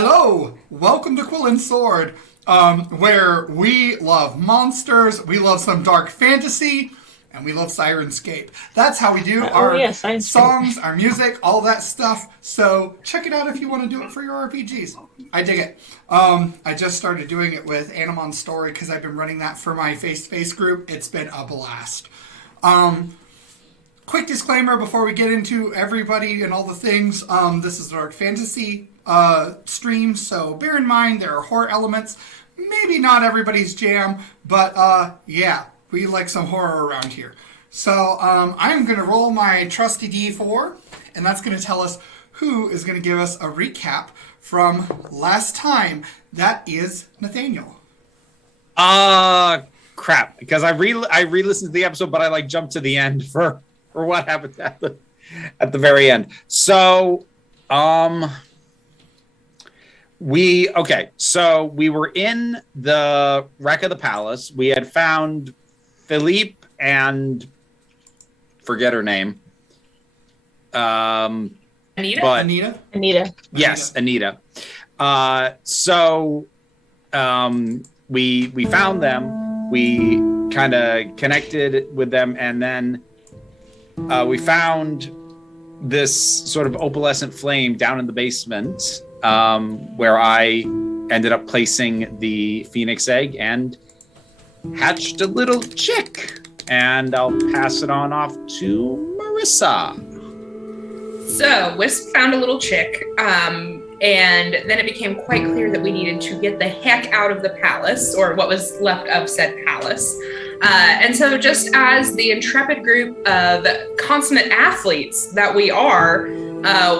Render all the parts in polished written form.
Hello, welcome to Quill and Sword, where we love monsters, we love some dark fantasy, and we love Sirenscape. That's how we do our Sirenscape. songs, our music, all that stuff. So check it out if you want to do it for your RPGs. I dig it. I just started doing it with Animon Story because I've been running that for my face-to-face group. It's been a blast. Quick disclaimer before we get into everybody and all the things. This is Dark Fantasy stream, so bear in mind there are horror elements. Maybe not everybody's jam, but yeah, we like some horror around here. So I'm going to roll my trusty D4, and that's going to tell us who is going to give us a recap from last time. That is Nathaniel. Crap, because I re-listened to the episode, but I jumped to the end for what happened at the very end. So, we were in the wreck of the palace. We had found Philippe and forget her name. Anita? Anita? Yes, Anita. We found them. We kind of connected with them, and then we found this sort of opalescent flame down in the basement, where I ended up placing the phoenix egg and hatched a little chick. And I'll pass it on off to Marissa. So, Wisp found a little chick, and then it became quite clear that we needed to get the heck out of the palace, or what was left of said palace. And so just as the intrepid group of consummate athletes that we are,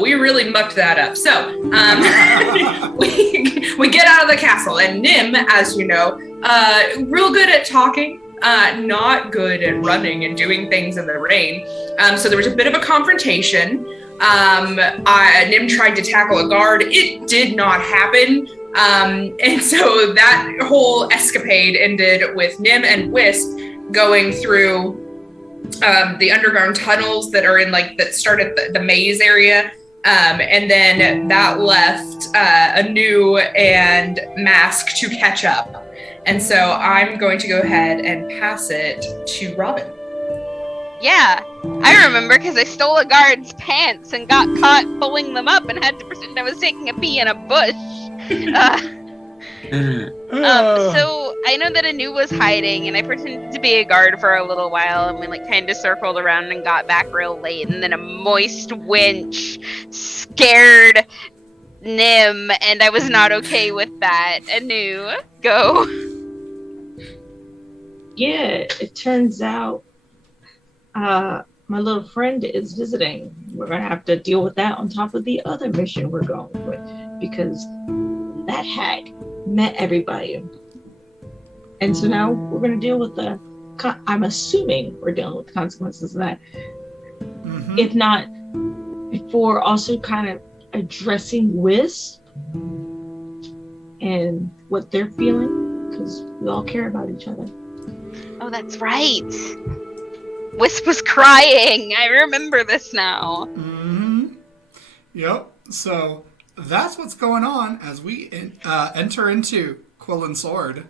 we really mucked that up. So we get out of the castle, and Nim, as you know, real good at talking, not good at running and doing things in the rain. So there was a bit of a confrontation. Nim tried to tackle a guard. It did not happen. And so that whole escapade ended with Nim and Wisp going through the underground tunnels that are in that start at the maze area. And then that left Anu and Mask to catch up. And so I'm going to go ahead and pass it to Robin. Yeah, I remember because I stole a guard's pants and got caught pulling them up and had to pretend I was taking a pee in a bush. So I know that Anu was hiding, and I pretended to be a guard for a little while, and we kind of circled around and got back real late, and then a moist winch scared Nim, and I was not okay with that. Anu, go. Yeah, it turns out my little friend is visiting. We're going to have to deal with that on top of the other mission we're going with, because that hag met everybody. And so now we're going to deal with I'm assuming we're dealing with the consequences of that. Mm-hmm. If not, before also kind of addressing Wisp and what they're feeling, because we all care about each other. Oh, that's right. Wisp was crying. I remember this now. Mm-hmm. Yep. So that's what's going on as we enter into Quill and Sword.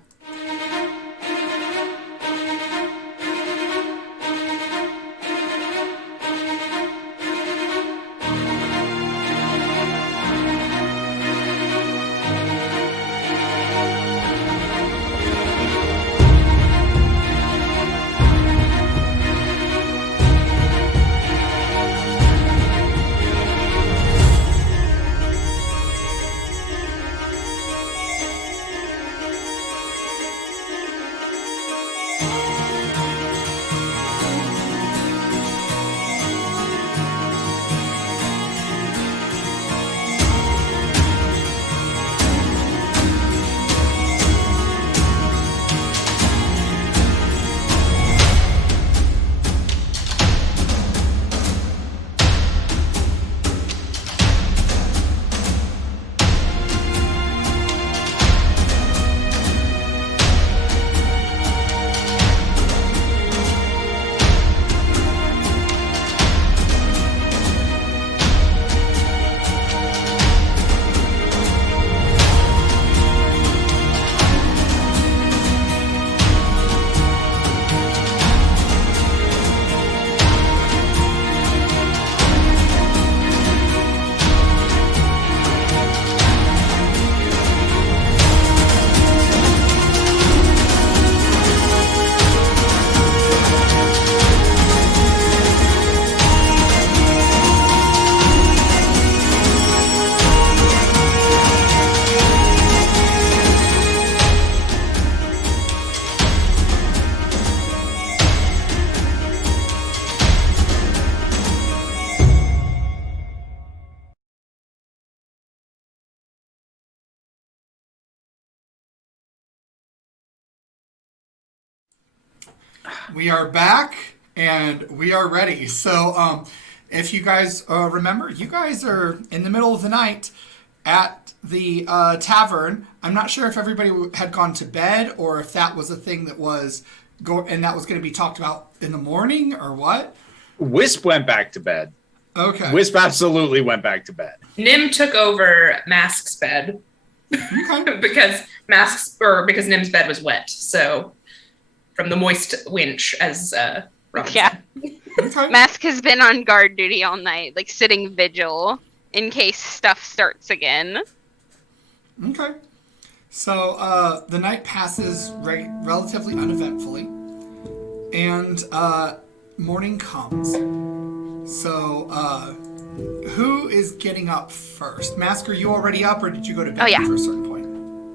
We are back and we are ready. So, if you guys remember, you guys are in the middle of the night at the tavern. I'm not sure if everybody had gone to bed or if that was a thing that was and that was going to be talked about in the morning or what. Wisp went back to bed. Okay. Wisp absolutely went back to bed. Nim took over Mask's bed Okay. because Nim's bed was wet. So from the moist winch, as Robin Yeah. said. Okay. Mask has been on guard duty all night, like sitting vigil in case stuff starts again. Okay. So the night passes relatively uneventfully, and morning comes. So who is getting up first? Mask, are you already up, or did you go to bed Oh, yeah. after a certain point?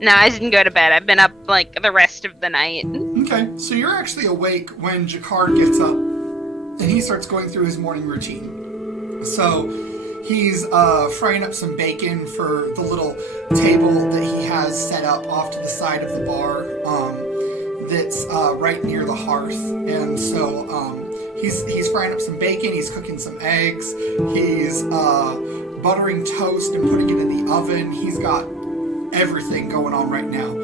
No, I didn't go to bed. I've been up like the rest of the night. Okay, so you're actually awake when Jakar gets up, and he starts going through his morning routine. So he's frying up some bacon for the little table that he has set up off to the side of the bar that's right near the hearth. And so he's frying up some bacon, he's cooking some eggs, he's buttering toast and putting it in the oven. He's got everything going on right now.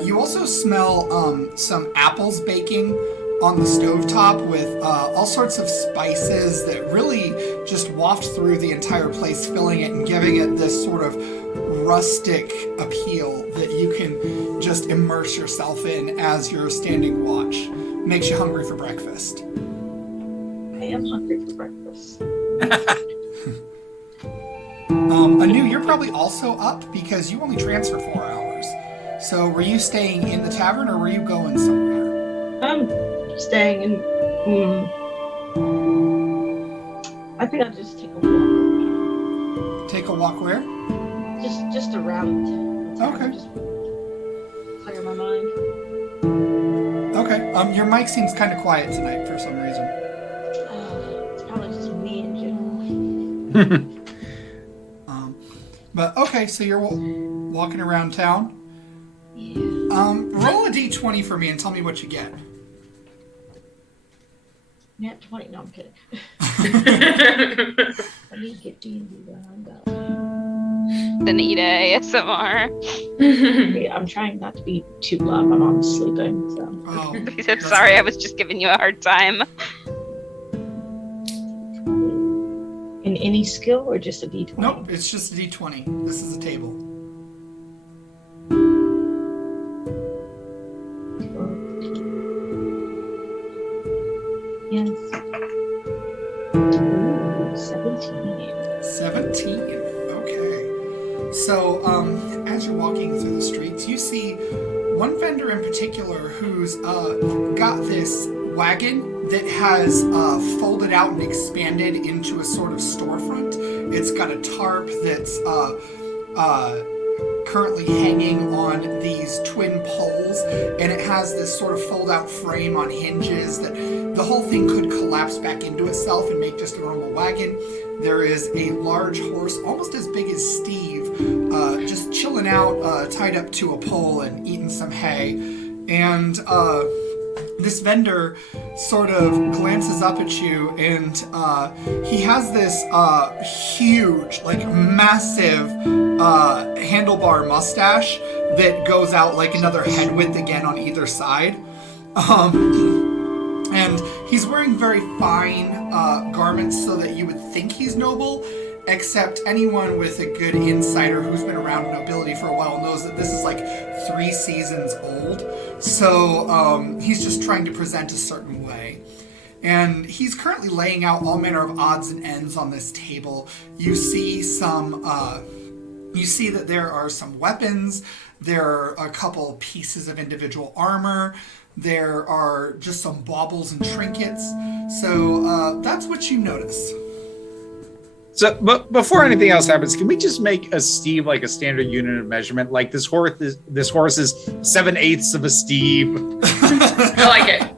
You also smell some apples baking on the stovetop with all sorts of spices that really just waft through the entire place, filling it and giving it this sort of rustic appeal that you can just immerse yourself in as you're standing watch. Makes you hungry for breakfast. I am hungry for breakfast. Anu, you're probably also up because you only transfer 4 hours. So were you staying in the tavern or were you going somewhere? I'm staying in. I think I'll just take a walk. Take a walk where? Just around. the town, Okay. Just clear my mind. Okay. Your mic seems kind of quiet tonight for some reason. It's probably just me in general. But okay, so you're walking around town. Yeah. Roll a d20 for me and tell me what you get. Nat 20. No, I'm kidding. I need to get D&D behind that. The Nita ASMR. Yeah, I'm trying not to be too loud. My mom's sleeping, so. Oh, He said, sorry, I was just giving you a hard time. In any skill or just a D20? nope, it's just a d20. This is a table. Yes. Ooh, 17. 17. Okay. So, as you're walking through the streets, you see one vendor in particular who's got this wagon that has folded out and expanded into a sort of storefront. It's got a tarp that's currently hanging on these twin poles, and it has this sort of fold-out frame on hinges that the whole thing could collapse back into itself and make just a normal wagon. There is a large horse, almost as big as Steve, just chilling out, tied up to a pole and eating some hay. And this vendor sort of glances up at you, and he has this huge, like massive handlebar mustache that goes out like another head width again on either side. And he's wearing very fine garments so that you would think he's noble, except anyone with a good insider who's been around nobility for a while knows that this is like 3 seasons old. So he's just trying to present a certain way. And he's currently laying out all manner of odds and ends on this table. You see that there are some weapons, there are a couple pieces of individual armor, there are just some baubles and trinkets. So that's what you notice. So, but before anything else happens, can we just make a Steve like a standard unit of measurement? Like this horse is 7/8 of a Steve. I like it.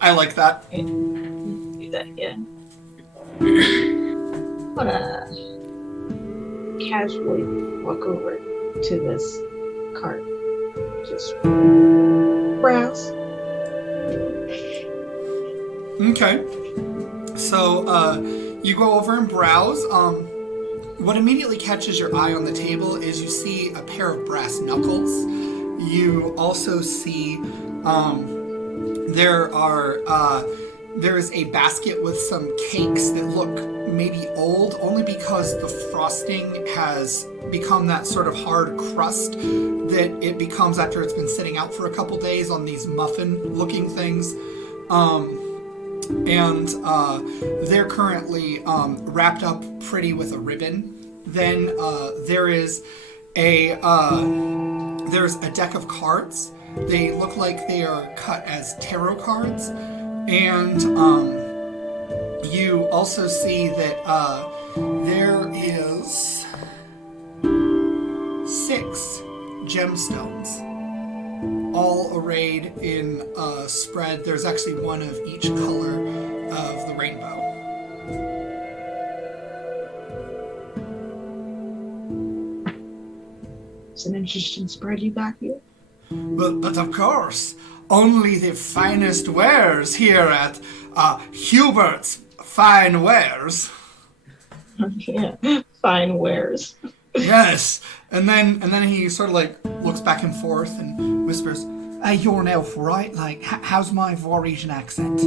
I like that. Do that, yeah. I'm gonna casually walk over to this cart. Just browse. Okay. So, you go over and browse. What immediately catches your eye on the table is you see a pair of brass knuckles. You also see, there is a basket with some cakes that look maybe old, only because the frosting has become that sort of hard crust that it becomes after it's been sitting out for a couple days on these muffin-looking things. And they're currently wrapped up pretty with a ribbon. Then there's a deck of cards. They look like they are cut as tarot cards. And you also see that there is 6 gemstones, all arrayed in a spread. There's actually one of each color of the rainbow. It's an interesting spread you got here. But of course, only the finest wares here at Hubert's Fine Wares. Yeah, fine wares. Yes, and then he sort of like looks back and forth and whispers, "Hey, you're an elf, right? Like, how's my Voresian accent?"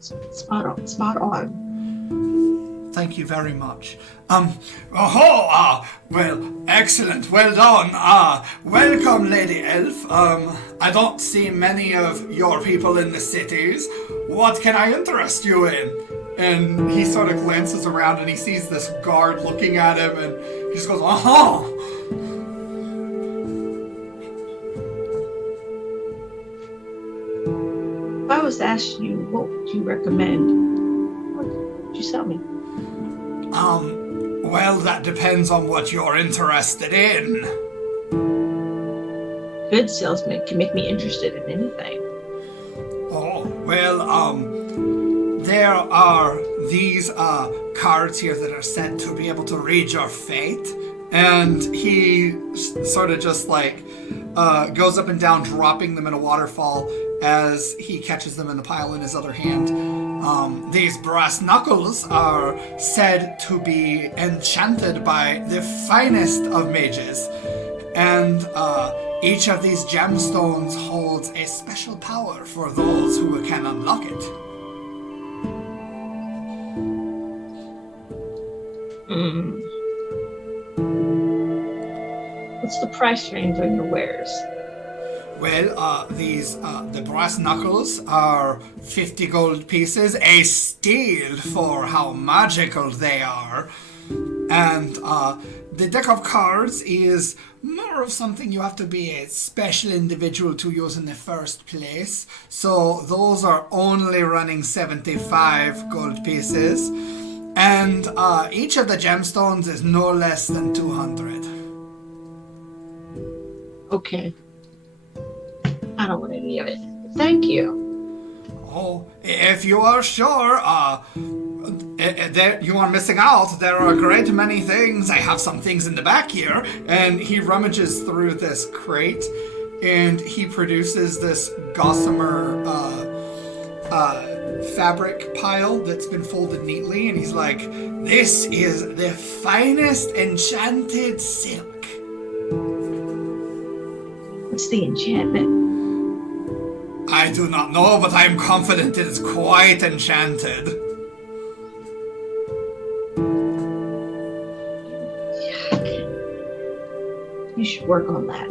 Spot on. Thank you very much. Well, excellent, well done. Welcome, Lady Elf. I don't see many of your people in the cities. What can I interest you in? And he sort of glances around and he sees this guard looking at him and he just goes, If I was to ask you, what would you recommend? What would you sell me? Well, that depends on what you're interested in. Good salesman can make me interested in anything. Oh, well, there are these cards here that are said to be able to read your fate. And he sort of just like goes up and down, dropping them in a waterfall as he catches them in the pile in his other hand. These brass knuckles are said to be enchanted by the finest of mages. And each of these gemstones holds a special power for those who can unlock it. What's the price range on your wares? Well, the brass knuckles are 50 gold pieces, a steal for how magical they are. And the deck of cards is more of something you have to be a special individual to use in the first place. So those are only running 75 gold pieces. And each of the gemstones is no less than 200. Okay. I don't want any of it. Thank you. Oh, if you are sure, you are missing out. There are a great many things. I have some things in the back here. And he rummages through this crate, and he produces this gossamer fabric pile that's been folded neatly. And he's like, "This is the finest enchanted silk." What's the enchantment? I do not know, but I am confident it is quite enchanted. You should work on that.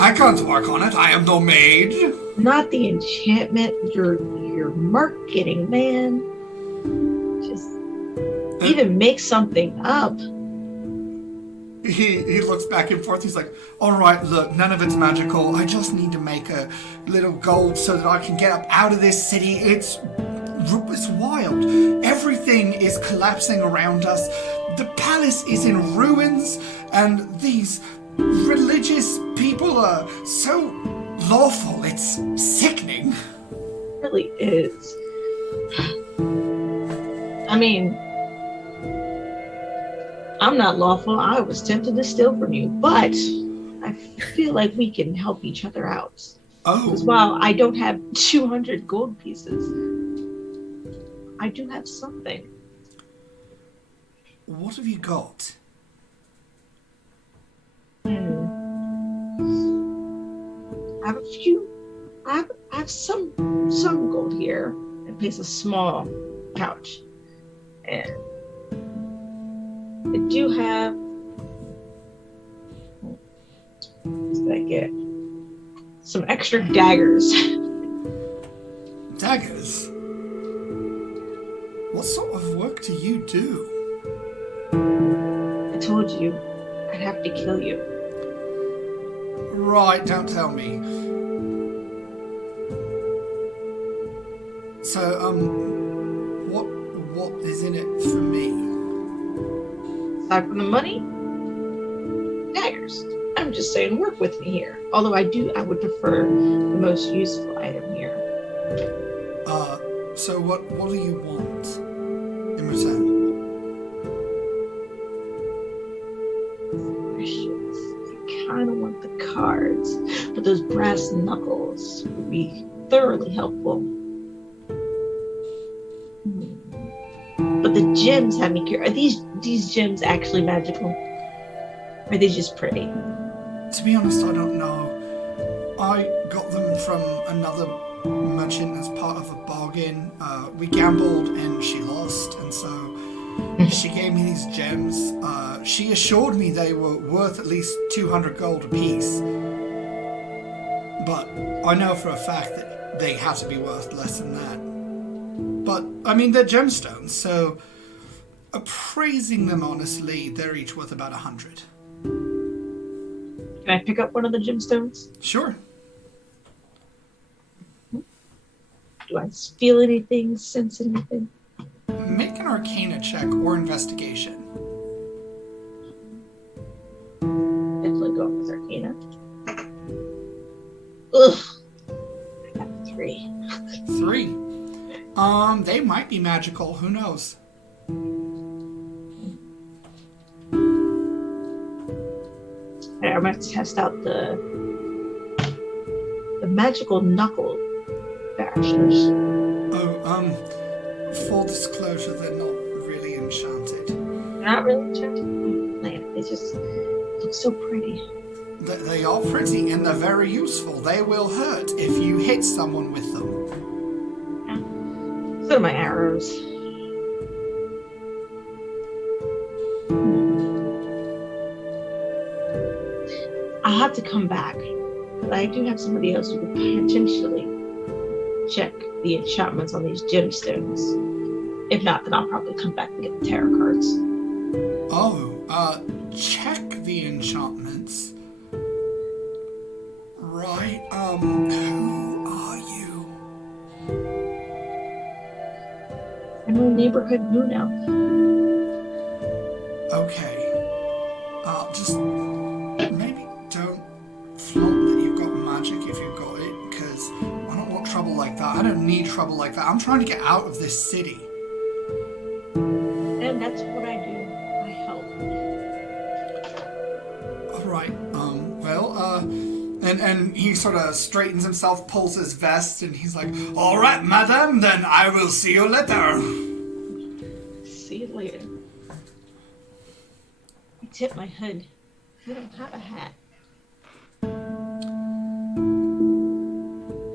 I can't work on it. I am no mage. Not the enchantment, your marketing, man. Just even make something up. He looks back and forth. He's like, "All right, look, none of it's magical. I just need to make a little gold so that I can get up out of this city. It's wild. Everything is collapsing around us. The palace is in ruins, and these religious people are so lawful. It's sickening." It really is. I mean, I'm not lawful. I was tempted to steal from you, but I feel like we can help each other out. Because Oh, while I don't have 200 gold pieces, I do have something. what have you got? Hmm. I have a few. I have some gold here. It plays a small pouch, and I do have. What did I get? Some extra daggers. Daggers? What sort of work do you do? I told you I'd have to kill you. Right, don't tell me. So, what is in it for me? Aside from the money, daggers. I'm just saying, work with me here. Although I would prefer the most useful item here. So what do you want in return? Questions. I kind of want the cards, but those brass knuckles would be thoroughly helpful. But the gems have me curious. Are these gems actually magical? Or are they just pretty? To be honest, I don't know. I got them from another merchant as part of a bargain. We gambled and she lost, and so she gave me these gems. She assured me they were worth at least 200 gold apiece. But I know for a fact that they have to be worth less than that. But, I mean, they're gemstones, so appraising them honestly, they're each worth about 100. Can I pick up one of the gemstones? Sure. Do I feel anything, sense anything? Make an Arcana check or investigation. Definitely go with Arcana. Ugh. I got 3. 3. They might be magical. Who knows? I'm going to test out the magical knuckle bashers. Oh, full disclosure, they're not really enchanted. They're not really enchanted. Oh, man, they just look so pretty. They are pretty and they're very useful. They will hurt if you hit someone with them. So do my arrows. I'll have to come back. But I do have somebody else who could potentially check the enchantments on these gemstones. If not, then I'll probably come back and get the tarot cards. Oh, check the enchantments. Right, who are you? I'm a neighborhood moon elf. Okay. Just maybe don't flaunt that you've got magic if you've got it, because I don't want trouble like that. I don't need trouble like that. I'm trying to get out of this city. And that's what I do. I help. Alright, and he sort of straightens himself, pulls his vest, and he's like, alright, madam, then I will see you later. See you later. I tip my hood. I don't have a hat. I'm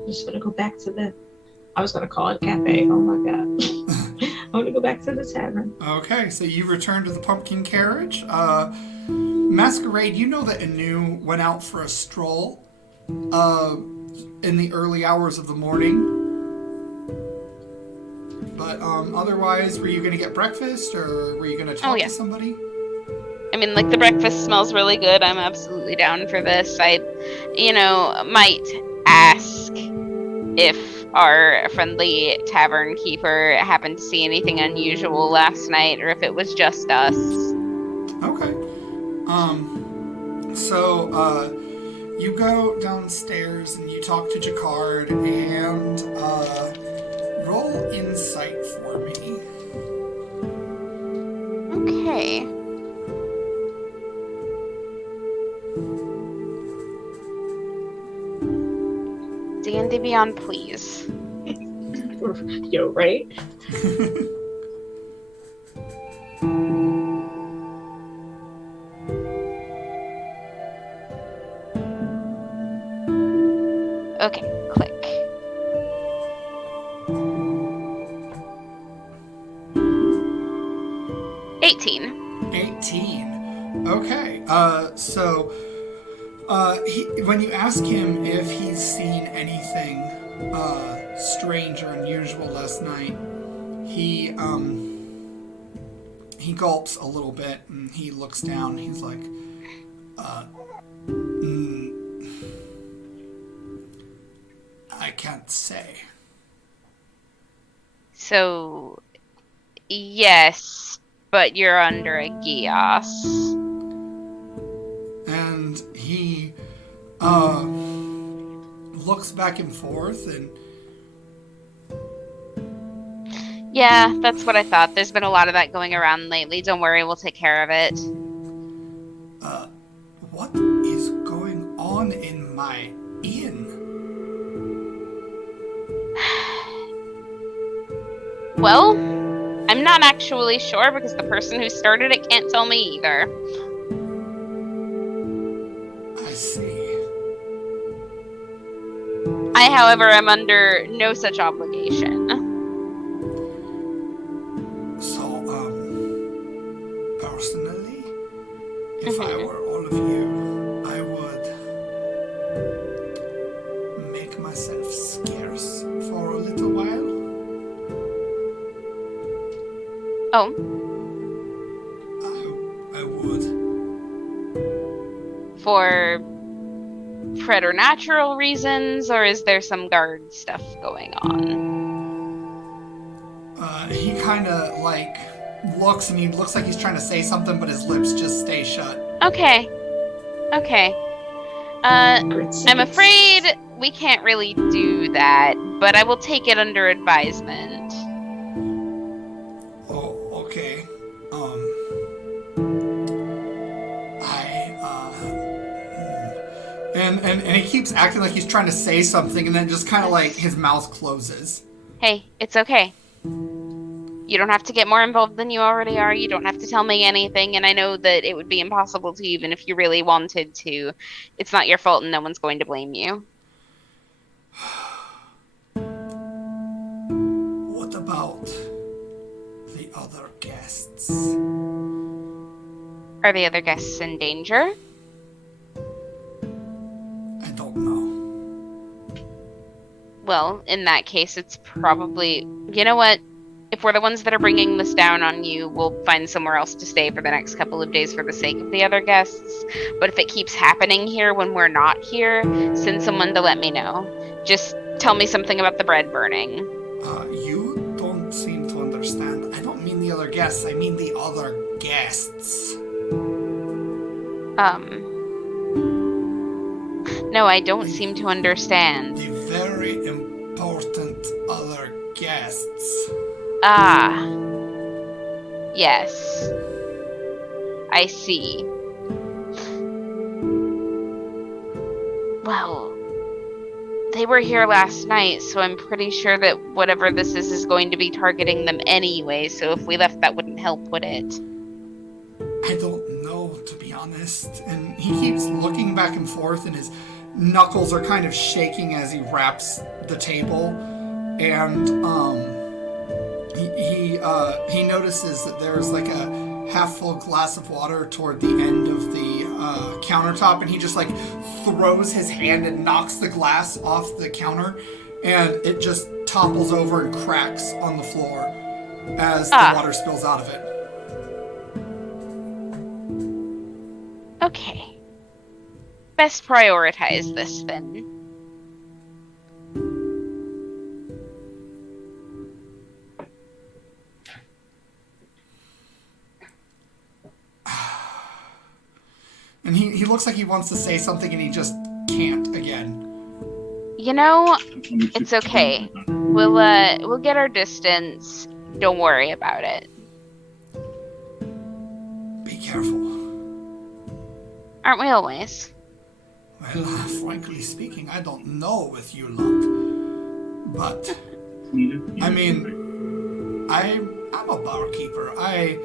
just gonna go back to I was gonna call it a cafe. Oh my god. I'm gonna go back to the tavern. Okay, so you return to the pumpkin carriage. Masquerade, you know that Anu went out for a stroll in the early hours of the morning. But otherwise, were you going to get breakfast or were you going to talk yeah. to somebody? I mean, like, the breakfast smells really good. I'm absolutely down for this. I, might ask if our friendly tavern keeper happened to see anything unusual last night, or if it was just us. Okay. So, you go downstairs and you talk to Jacquard and, roll insight for me. Okay. D&D Beyond, please. Yo, right? Okay, click. $18. 18. Okay. When you ask him if he's seen anything strange or unusual last night, he gulps a little bit and he looks down and he's like, I can't say. So, yes, but you're under a Gios. And he looks back and forth and Yeah, that's what I thought. There's been a lot of that going around lately. Don't worry, we'll take care of it. what is going on in my inn? Well, I'm not actually sure because the person who started it can't tell me either. I see. I, however, am under no such obligation. So, personally, if I were all of you, I would make myself scarce for a little while. Oh, I would. for preternatural reasons, or is there some guard stuff going on? He kind of like looks and he looks like he's trying to say something, but his lips just stay shut. Okay. I'm afraid we can't really do that, but I will take it under advisement. Oh, okay. And he keeps acting like he's trying to say something, and then just kind of like his mouth closes. Hey, it's okay. You don't have to get more involved than you already are. You don't have to tell me anything, and I know that it would be impossible to, even if you really wanted to. It's not your fault, and no one's going to blame you. What about the other guests? Are the other guests in danger? I don't know. Well, in that case, it's probably... You know what? If we're the ones that are bringing this down on you, we'll find somewhere else to stay for the next couple of days for the sake of the other guests. But if it keeps happening here when we're not here, send someone to let me know. Just tell me something about the bread burning. You don't seem to understand. I don't mean the other guests, I mean the other guests. No, I don't seem to understand. The very important other guests. Ah. Yes. I see. Well, they were here last night, so I'm pretty sure that whatever this is going to be targeting them anyway, so if we left, that wouldn't help, would it? I don't know, to be honest. And he keeps looking back and forth, and his knuckles are kind of shaking as he wraps the table. And he notices that there's like a half full glass of water toward the end of the countertop, and he just like throws his hand and knocks the glass off the counter, and it just topples over and cracks on the floor as the water spills out of it. Okay. Best prioritize this then. And he looks like he wants to say something and he just can't again. You know, it's okay. We'll get our distance. Don't worry about it. Be careful. Aren't we always? Well, frankly speaking, I don't know with you lot. But, I mean, I'm a barkeeper. I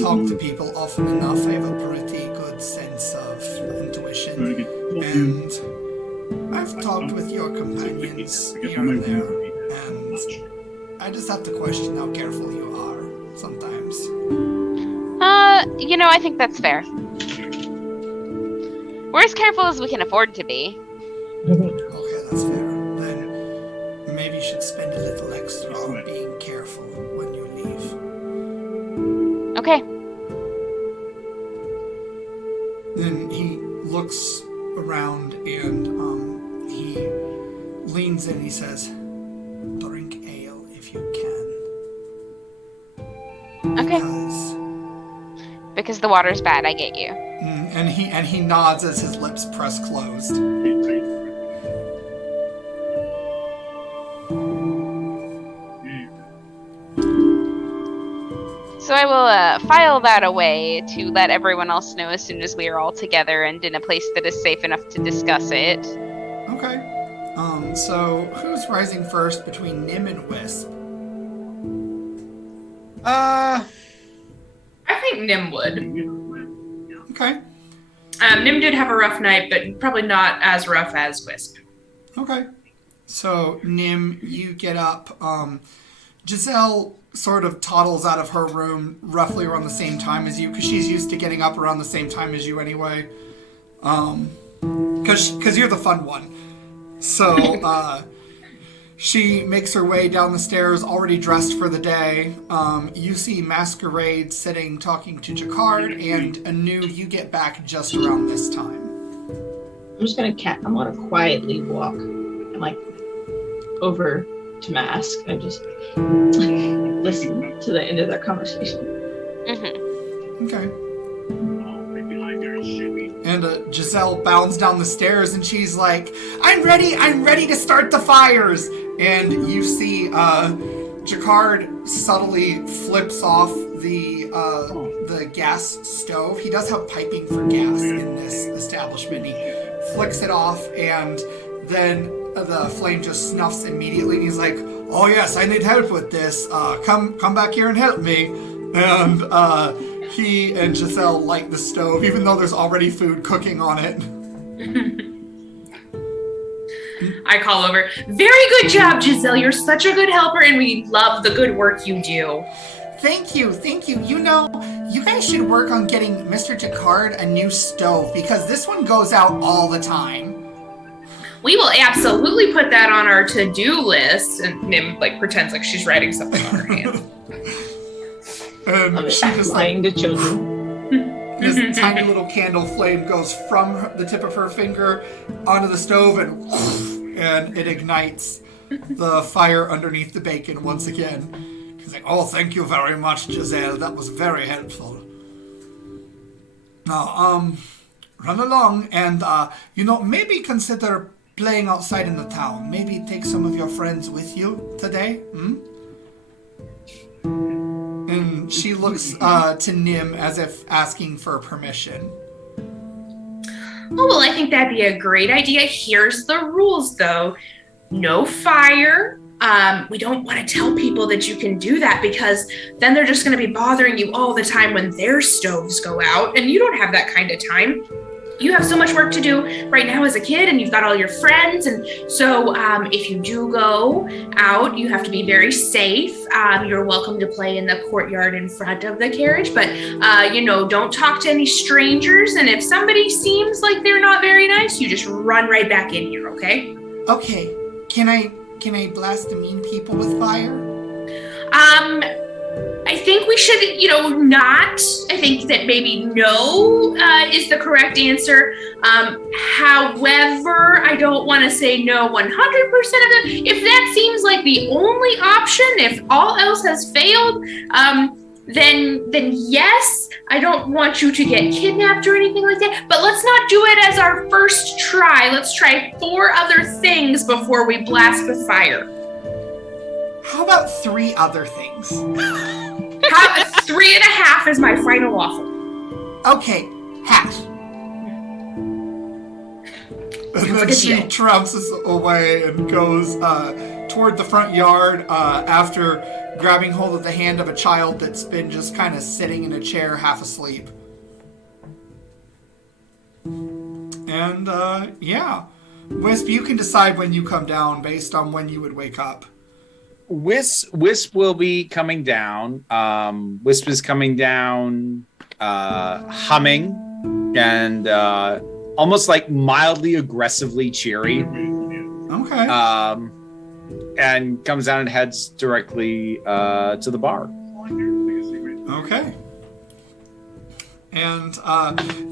talk to people often enough. I have a pretty good sense of intuition. And I've talked with your companions here and there. And I just have to question how careful you are sometimes. I think that's fair. We're as careful as we can afford to be. Okay, that's fair. Then maybe you should spend a little extra on being careful when you leave. Okay. Then he looks around and he leans in. He says, "Drink ale if you can." Okay. Because the water's bad, I get you. And he nods as his lips press closed. So I will file that away to let everyone else know as soon as we are all together and in a place that is safe enough to discuss it. Okay. So who's rising first between Nim and Wisp? I think Nim would. Okay. Nim did have a rough night, but probably not as rough as Wisp. Okay. So, Nim, you get up. Giselle sort of toddles out of her room roughly around the same time as you, because she's used to getting up around the same time as you anyway. Because you're the fun one. So, she makes her way down the stairs, already dressed for the day. You see Masquerade sitting, talking to Jacquard, and Anu, you get back just around this time. I'm just I'm gonna quietly walk and over to Mask and just listen to the end of their conversation. Mm-hmm. Okay. And Giselle bounds down the stairs and she's like, I'm ready to start the fires. And you see Jacquard subtly flips off the gas stove. He does have piping for gas in this establishment. He flicks it off and then the flame just snuffs immediately. And he's like, oh yes, I need help with this. Come back here and help me. And he and Giselle light the stove, even though there's already food cooking on it. I call over, very good job, Giselle. You're such a good helper, and we love the good work you do. Thank you. You know, you guys should work on getting Mr. Jacquard a new stove, because this one goes out all the time. We will absolutely put that on our to-do list. And Nim pretends like she's writing something on her hand. And she just lying to children. This tiny little candle flame goes from the tip of her finger onto the stove and it ignites the fire underneath the bacon once again. She's like, oh, thank you very much, Giselle. That was very helpful. Now, run along and, maybe consider playing outside in the town. Maybe take some of your friends with you today, And she looks to Nim as if asking for permission. Oh, well, I think that'd be a great idea. Here's the rules, though. No fire. We don't want to tell people that you can do that because then they're just going to be bothering you all the time when their stoves go out, and you don't have that kind of time. You have so much work to do right now as a kid, and you've got all your friends. And so if you do go out, you have to be very safe. You're welcome to play in the courtyard in front of the carriage, but, don't talk to any strangers. And if somebody seems like they're not very nice, you just run right back in here, okay? Okay. Can I blast the mean people with fire? I think we should, not. I think that maybe no is the correct answer. However, I don't want to say no 100% of it. If that seems like the only option, if all else has failed, then yes, I don't want you to get kidnapped or anything like that. But let's not do it as our first try. Let's try 4 other things before we blast with fire. How about 3 other things? 3.5 is my final offer. Okay, half. And Sounds then like a she deal. trounces away and goes toward the front yard after grabbing hold of the hand of a child that's been just kind of sitting in a chair half asleep. And yeah. Wisp, you can decide when you come down based on when you would wake up. Wisp will be coming down. Wisp is coming down humming and almost like mildly aggressively cheery. Okay. And comes down and heads directly to the bar. Okay. And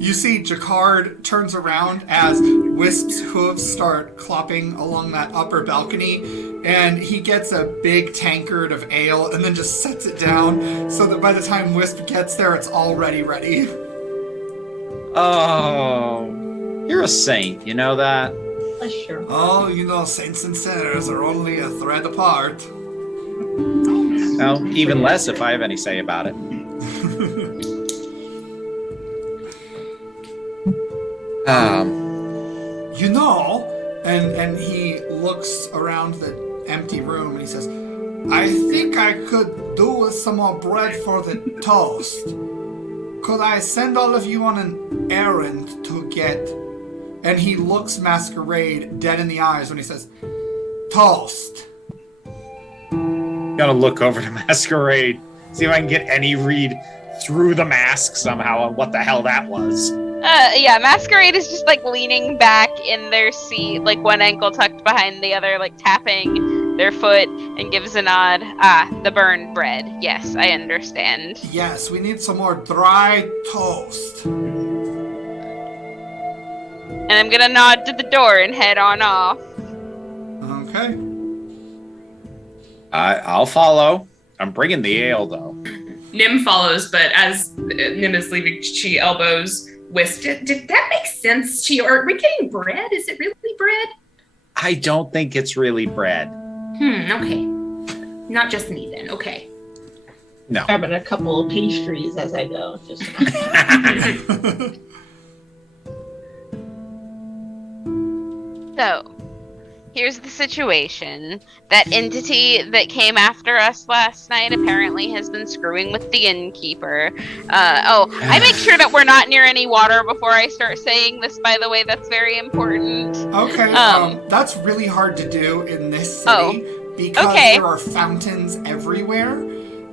you see Jacquard turns around as Wisp's hooves start clopping along that upper balcony, and he gets a big tankard of ale and then just sets it down so that by the time Wisp gets there, it's already ready. Oh, you're a saint, you know that? Sure. Oh, you know, saints and sinners are only a thread apart. No, even less if I have any say about it. You know, and he looks around the empty room and he says, I think I could do with some more bread for the toast. Could I send all of you on an errand to get... And he looks Masquerade dead in the eyes when he says, toast. Gotta look over to Masquerade, see if I can get any read through the mask somehow on what the hell that was. Yeah, Masquerade is just like leaning back in their seat, like one ankle tucked behind the other, like tapping their foot, and gives a nod. Ah, the burned bread. Yes, I understand. Yes, we need some more dry toast. And I'm gonna nod to the door and head on off. Okay. I'll follow. I'm bringing the ale, though. Nim follows, but as Nim is leaving, she elbows Wisp. Did that make sense to you? Are we getting bread? Is it really bread? I don't think it's really bread. Okay. Not just me then. Okay. No. Grabbing a couple of pastries as I go. Just So, here's the situation. That entity that came after us last night apparently has been screwing with the innkeeper. I make sure that we're not near any water before I start saying this, by the way. That's very important. Okay, that's really hard to do in this city because there are fountains everywhere.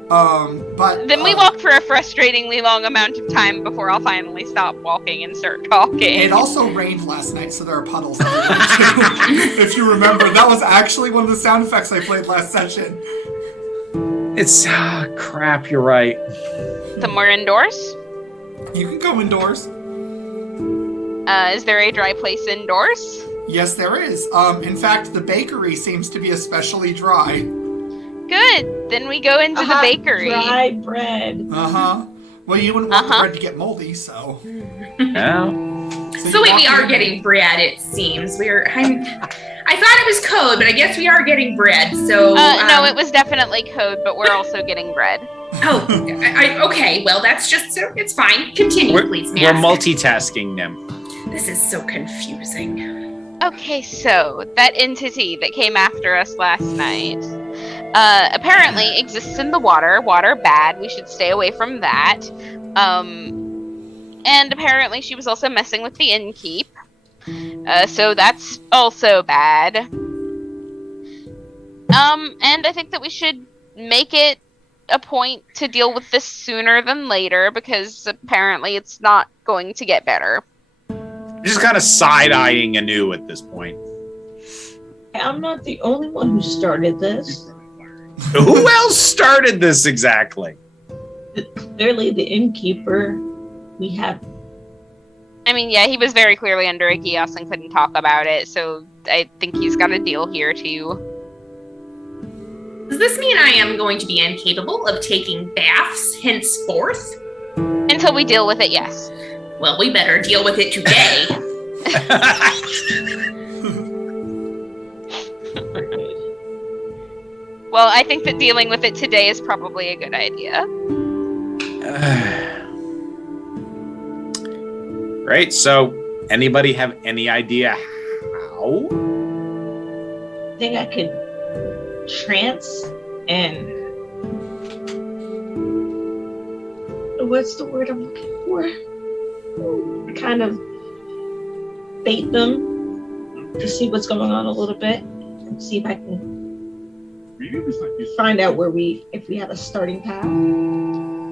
But then we walk for a frustratingly long amount of time before I'll finally stop walking and start talking. It also rained last night, so there are puddles everywhere too. If you remember, that was actually one of the sound effects I played last session. It's crap. You're right. Somewhere indoors? You can go indoors. Is there a dry place indoors? Yes, there is. In fact, the bakery seems to be especially dry. Good. Then we go into the bakery. Dry bread. Well, you wouldn't want the bread to get moldy, so. Yeah. So wait, we are getting bread. It seems I thought it was code, but I guess we are getting bread. So no, it was definitely code, but we're also getting bread. Oh, okay. Well, that's just it's fine. Continue, please, We're Master. multitasking, Nim. This is so confusing. Okay, so that entity that came after us last night apparently exists in the water. Water bad. We should stay away from that. And apparently she was also messing with the innkeep. So that's also bad. And I think that we should make it a point to deal with this sooner than later because apparently it's not going to get better. Just kind of side-eyeing Anu at this point. I'm not the only one who started this. Who else started this exactly? Clearly, the innkeeper. We have. I mean, yeah, he was very clearly under a Gios and couldn't talk about it, so I think he's got a deal here too. Does this mean I am going to be incapable of taking baths henceforth? Until we deal with it, yes. Well, we better deal with it today. Well, I think that dealing with it today is probably a good idea. Great. So, anybody have any idea How? I think I could trance and what's the word I'm looking for? Kind of bait them to see what's going on a little bit and see if I can find out if we have a starting path.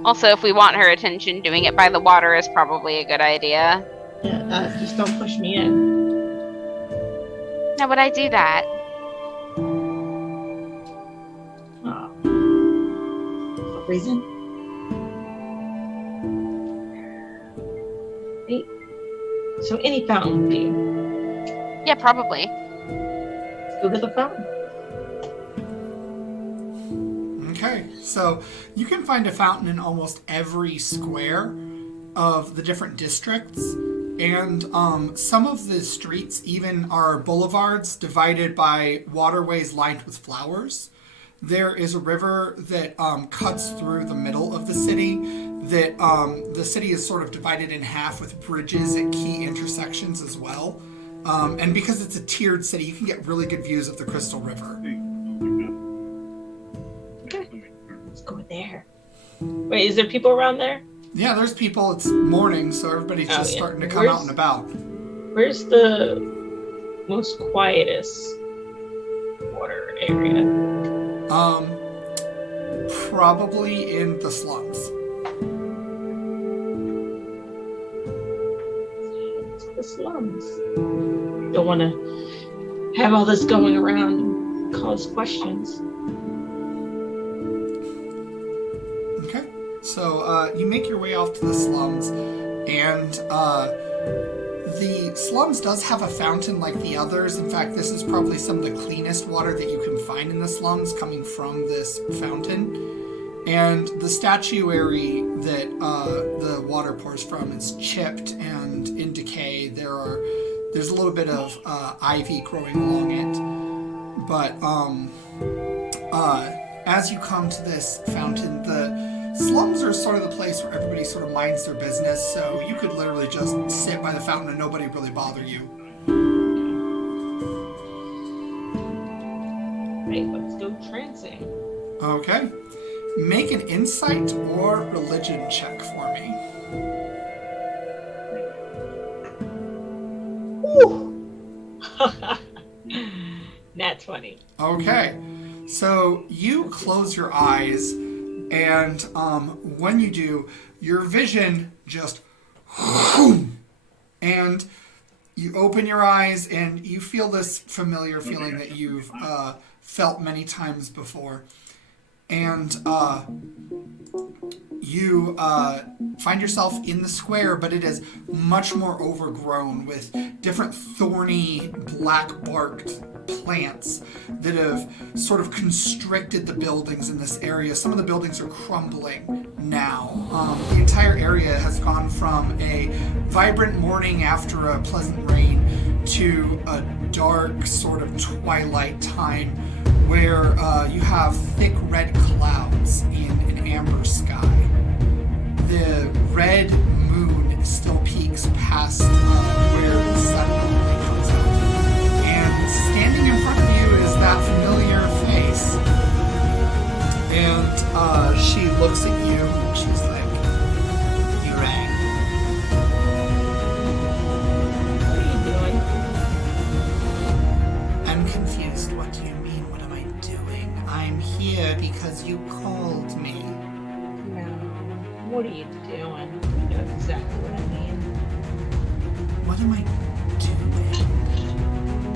Also, if we want her attention, doing it by the water is probably a good idea. Yeah, just don't push me in. How would I do that? For reason? Wait. So any fountain would do. Yeah, probably. Go to the fountain. Okay, so you can find a fountain in almost every square of the different districts, and some of the streets even are boulevards divided by waterways lined with flowers. There is a river that cuts through the middle of the city. That the city is sort of divided in half with bridges at key intersections as well. And because it's a tiered city, you can get really good views of the Crystal River. Let's go there. Wait, is there people around there? Yeah, there's people. It's morning, so everybody's just starting to come out and about. Where's the most quietest water area? Probably in the slums. It's the slums. Don't want to have all this going around and cause questions. Okay, so you make your way off to the slums, and the slums does have a fountain like the others. In fact, this is probably some of the cleanest water that you can find in the slums coming from this fountain. And the statuary that the water pours from is chipped and in decay. There's a little bit of ivy growing along it. But as you come to this fountain, the slums are sort of the place where everybody sort of minds their business, so you could literally just sit by the fountain and nobody really bother you. Right, let's go trancing. Okay. Make an insight or religion check for me. Woo! Nat 20. Okay. So you close your eyes, and when you do, your vision just and you open your eyes and you feel this familiar feeling that you've felt many times before. And you find yourself in the square, but it is much more overgrown with different thorny, black-barked plants that have sort of constricted the buildings in this area. Some of the buildings are crumbling now. The entire area has gone from a vibrant morning after a pleasant rain to a dark sort of twilight time where you have thick red clouds in an amber sky. The red moon still peaks past where the sun normally comes out. And standing in front of you is that familiar face. And she looks at you and she's like, "You rang." What are you doing? I'm confused. What do you mean? What am I doing? I'm here because you called me. No. What are you doing? You know exactly what I mean. What am I doing?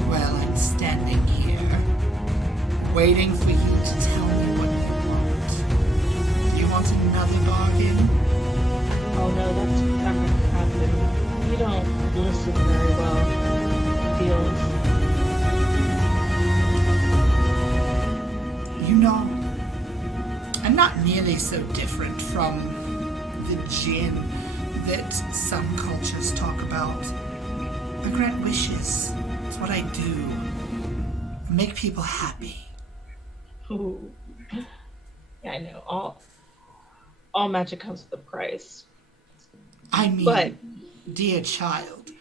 Well, I'm standing here, waiting for you to tell me what you want. You want another bargain? Oh no, that's not going to happen. You don't listen very well. Feels. You know, I'm not nearly so different from the djinn that some cultures talk about. I grant wishes. It's what I do. I make people happy. Ooh. Yeah, I know. All magic comes with a price. I mean, But dear child,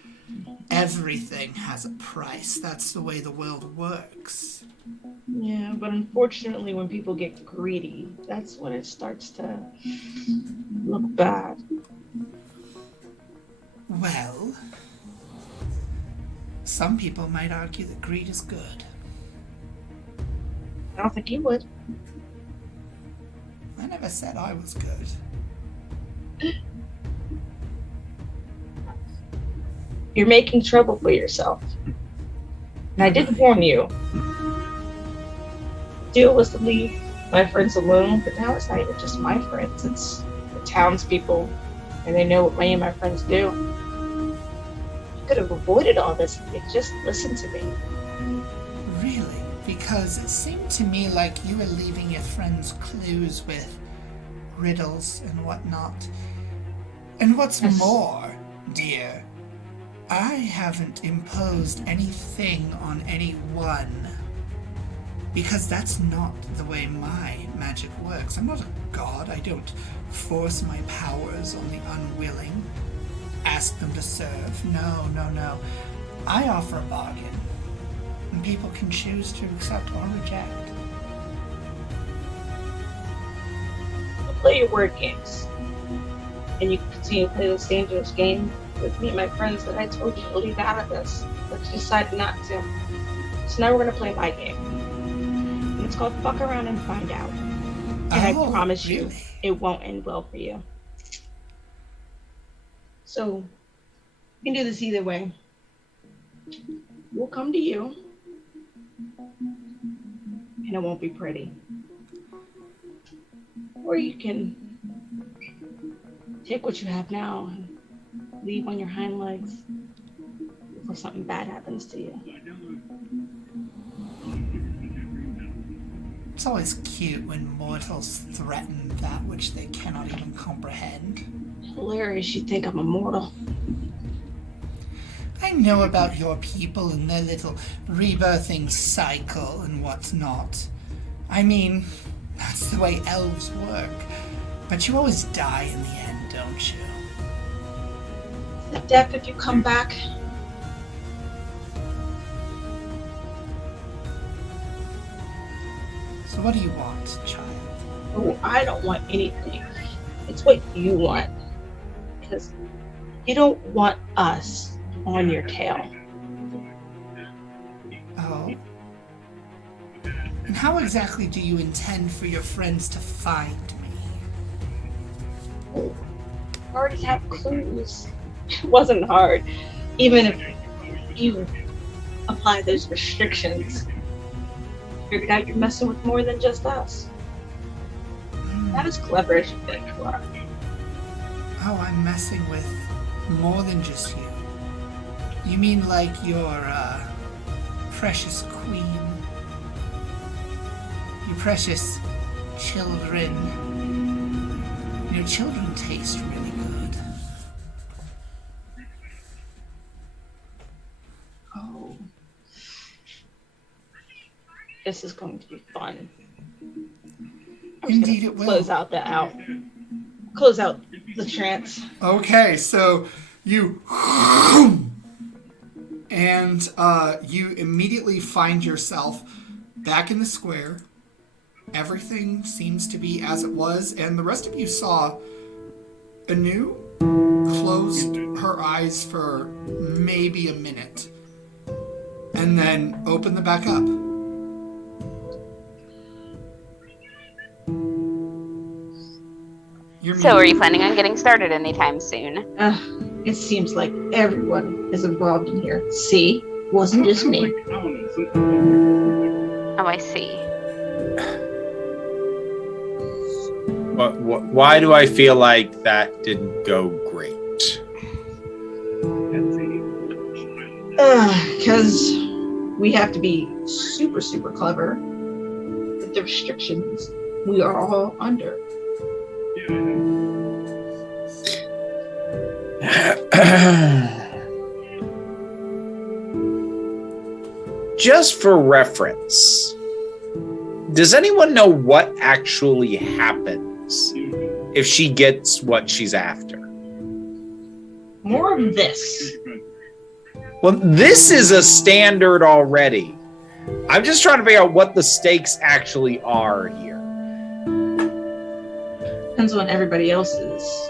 everything has a price. That's the way the world works. Yeah, but unfortunately, when people get greedy, that's when it starts to look bad. Well, some people might argue that greed is good. I don't think you would. I never said I was good. You're making trouble for yourself. And I did warn you. Deal was to leave my friends alone, but now it's not even just my friends, it's the townspeople, and they know what me and my friends do. You could have avoided all this if you just listened to me. Really? Because it seemed to me like you were leaving your friends clues with riddles and whatnot. And what's Yes. more, dear, I haven't imposed anything on anyone. Because that's not the way my magic works. I'm not a god. I don't force my powers on the unwilling. Ask them to serve. No, no, no. I offer a bargain. And people can choose to accept or reject. You play your word games. And you can continue to play this dangerous game with me and my friends that I told you to leave out of this. But you decided not to. So now we're going to play my game. And it's called Fuck Around and Find Out. And I promise you, really? it won't end well for you. So, you can do this either way. We'll come to you, and it won't be pretty. Or you can take what you have now and leave on your hind legs before something bad happens to you. It's always cute when mortals threaten that which they cannot even comprehend. Hilarious, you think I'm immortal. I know about your people and their little rebirthing cycle and whatnot. I mean, that's the way elves work. But you always die in the end, don't you? The death if you come back. So what do you want, child? Oh, I don't want anything. It's what you want. Because you don't want us on your tail. Oh? And how exactly do you intend for your friends to find me? I already have clues. It wasn't hard. Even if you apply those restrictions, figured out you're messing with more than just us. Not as clever as you think you are. Oh, I'm messing with more than just you. You mean like your, precious queen? Your precious children? Your children taste really good. Oh. This is going to be fun. I'm just Indeed gonna it will. Close out the trance. Okay, so you and you immediately find yourself back in the square. Everything seems to be as it was, and the rest of you saw Anu closed her eyes for maybe a minute and then opened them back up. So are you planning on getting started anytime soon? It seems like everyone is involved in here. See? Wasn't just me. Oh, I see. Why do I feel like that didn't go great? Because we have to be super, super clever with the restrictions we are all under. Just for reference, does anyone know what actually happens if she gets what she's after? More of this. Well, this is a standard already. I'm just trying to figure out what the stakes actually are here. Depends on everybody else's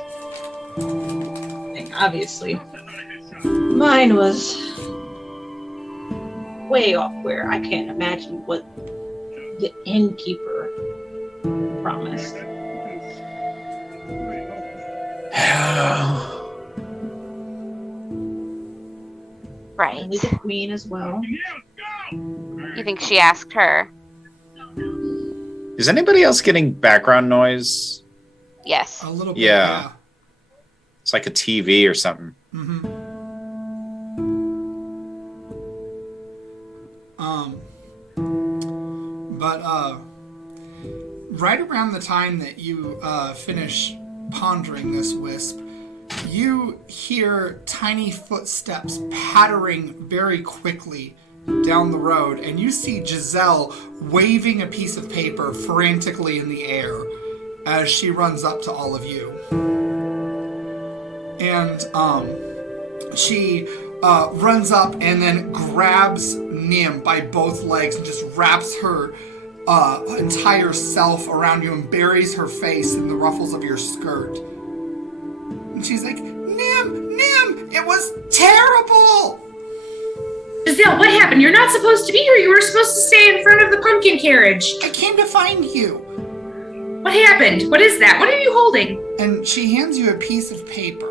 thing, obviously. Mine was way off where I can't imagine what the innkeeper promised. Right. And the queen as well. You think she asked her? Is anybody else getting background noise? Yes. A little bit. Yeah. It's like a TV or something. Mm-hmm. Right around the time that you finish pondering this, Wisp, you hear tiny footsteps pattering very quickly down the road, and you see Giselle waving a piece of paper frantically in the air as she runs up to all of you. And she runs up and then grabs Nim by both legs and just wraps her entire self around you and buries her face in the ruffles of your skirt. And she's like, Nim, it was terrible! Giselle, what happened? You're not supposed to be here. You were supposed to stay in front of the pumpkin carriage. I came to find you. What happened? What is that? What are you holding? And she hands you a piece of paper,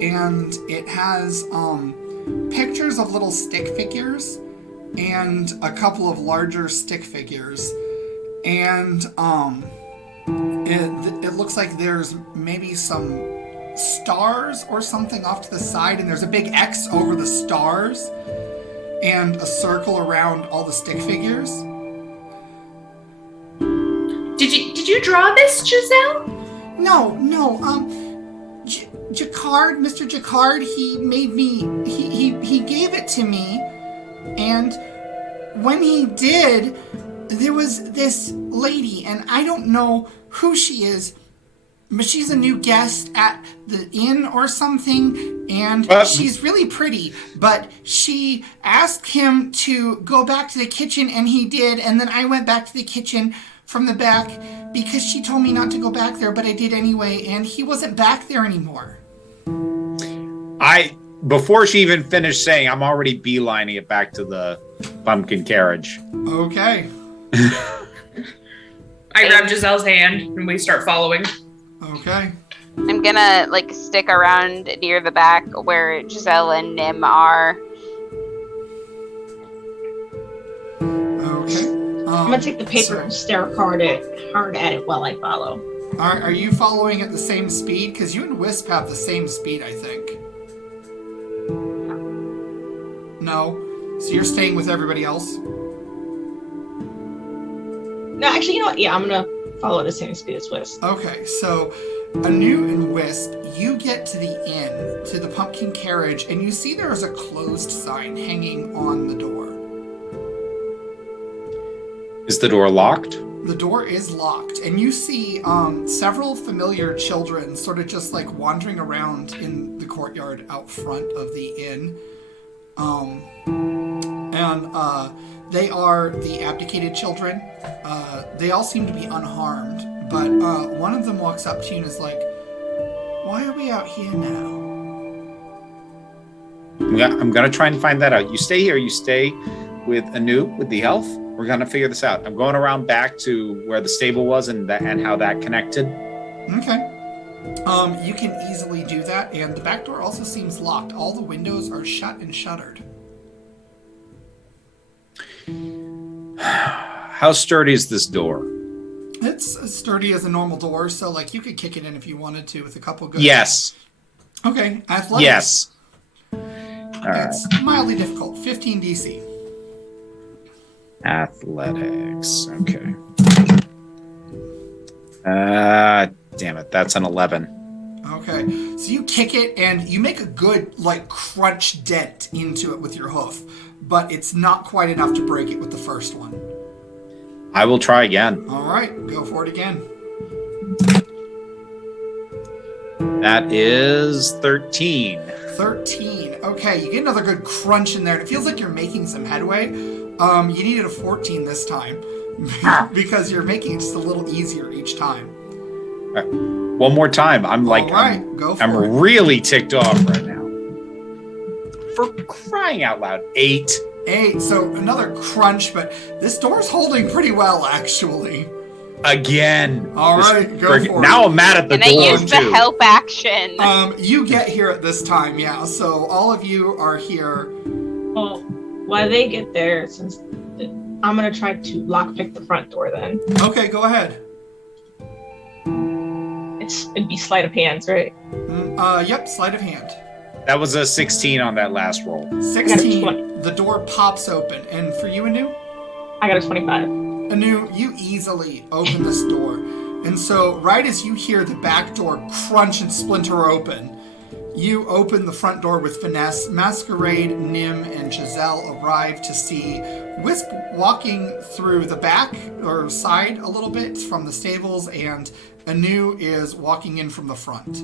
and it has pictures of little stick figures and a couple of larger stick figures, and it looks like there's maybe some stars or something off to the side, and there's a big X over the stars and a circle around all the stick figures. Did you draw this, Giselle? No, Jacquard, Mr. Jacquard, he made me, he gave it to me, and when he did, there was this lady, and I don't know who she is, but she's a new guest at the inn or something, and she's really pretty, but she asked him to go back to the kitchen, and he did, and then I went back to the kitchen from the back because she told me not to go back there, but I did anyway, and he wasn't back there anymore. Before she even finished saying, I'm already beelining it back to the pumpkin carriage. Okay. I grab Giselle's hand and we start following. Okay. I'm gonna stick around near the back where Giselle and Nim are. Okay. I'm gonna take the paper and stare hard at it while I follow. Are you following at the same speed? Because you and Wisp have the same speed, I think. No? So you're staying with everybody else? No, actually, you know what? Yeah, I'm gonna follow at the same speed as Wisp. Okay, so Anu and Wisp, you get to the inn, to the pumpkin carriage, and you see there is a closed sign hanging on the door. Is the door locked? The door is locked, and you see several familiar children sort of just wandering around in the courtyard out front of the inn. They are the abdicated children. They all seem to be unharmed, but one of them walks up to you and is like, why are we out here now? I'm gonna try and find that out. You stay here. You stay with Anu, with the elf. We're gonna figure this out. I'm going around back to where the stable was and how that connected. Okay. You can easily do that, and the back door also seems locked. All the windows are shut and shuttered. How sturdy is this door? It's as sturdy as a normal door, so you could kick it in if you wanted to with a couple good... Yes. Okay, athletics. Yes. It's mildly difficult. 15 DC. Athletics. Okay. Damn it. That's an 11. Okay, so you kick it and you make a good crunch dent into it with your hoof, but it's not quite enough to break it with the first one. I will try again. All right, go for it again. That is 13. 13. Okay, you get another good crunch in there. And it feels like you're making some headway. You needed a 14 this time because you're making it just a little easier each time. One more time. I'm like, All right, go for I'm it. really ticked off right now. For crying out loud. 8. 8. So another crunch, but this door's holding pretty well, actually. Again. All right, go for it. Now I'm mad at the And I door used the too. help action. You get here at this time, yeah. So all of you are here. Well, while they get there, since I'm gonna try to lockpick the front door, then Okay, go ahead. it'd be sleight of hands, right? Yep, sleight of hand. That was a 16 on that last roll. 16. The door pops open, and for you, Anu, I got a 25. you easily open this door, and so right as you hear the back door crunch and splinter open, you open the front door with finesse. Masquerade, Nim, and Giselle arrive to see Wisp walking through the back or side a little bit from the stables, and Anu is walking in from the front.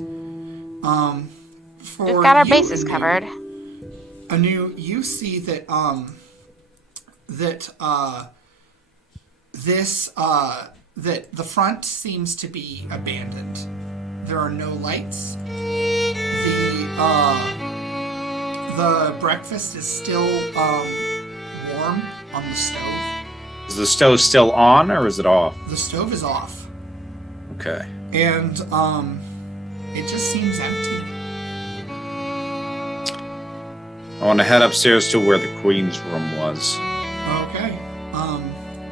We've got our you, bases Anu, covered. Anu, you see that that the front seems to be abandoned. There are no lights. The breakfast is still warm on the stove. Is the stove still on or is it off? The stove is off, Okay. and it just seems empty. I want to head upstairs to where the queen's room was. Okay.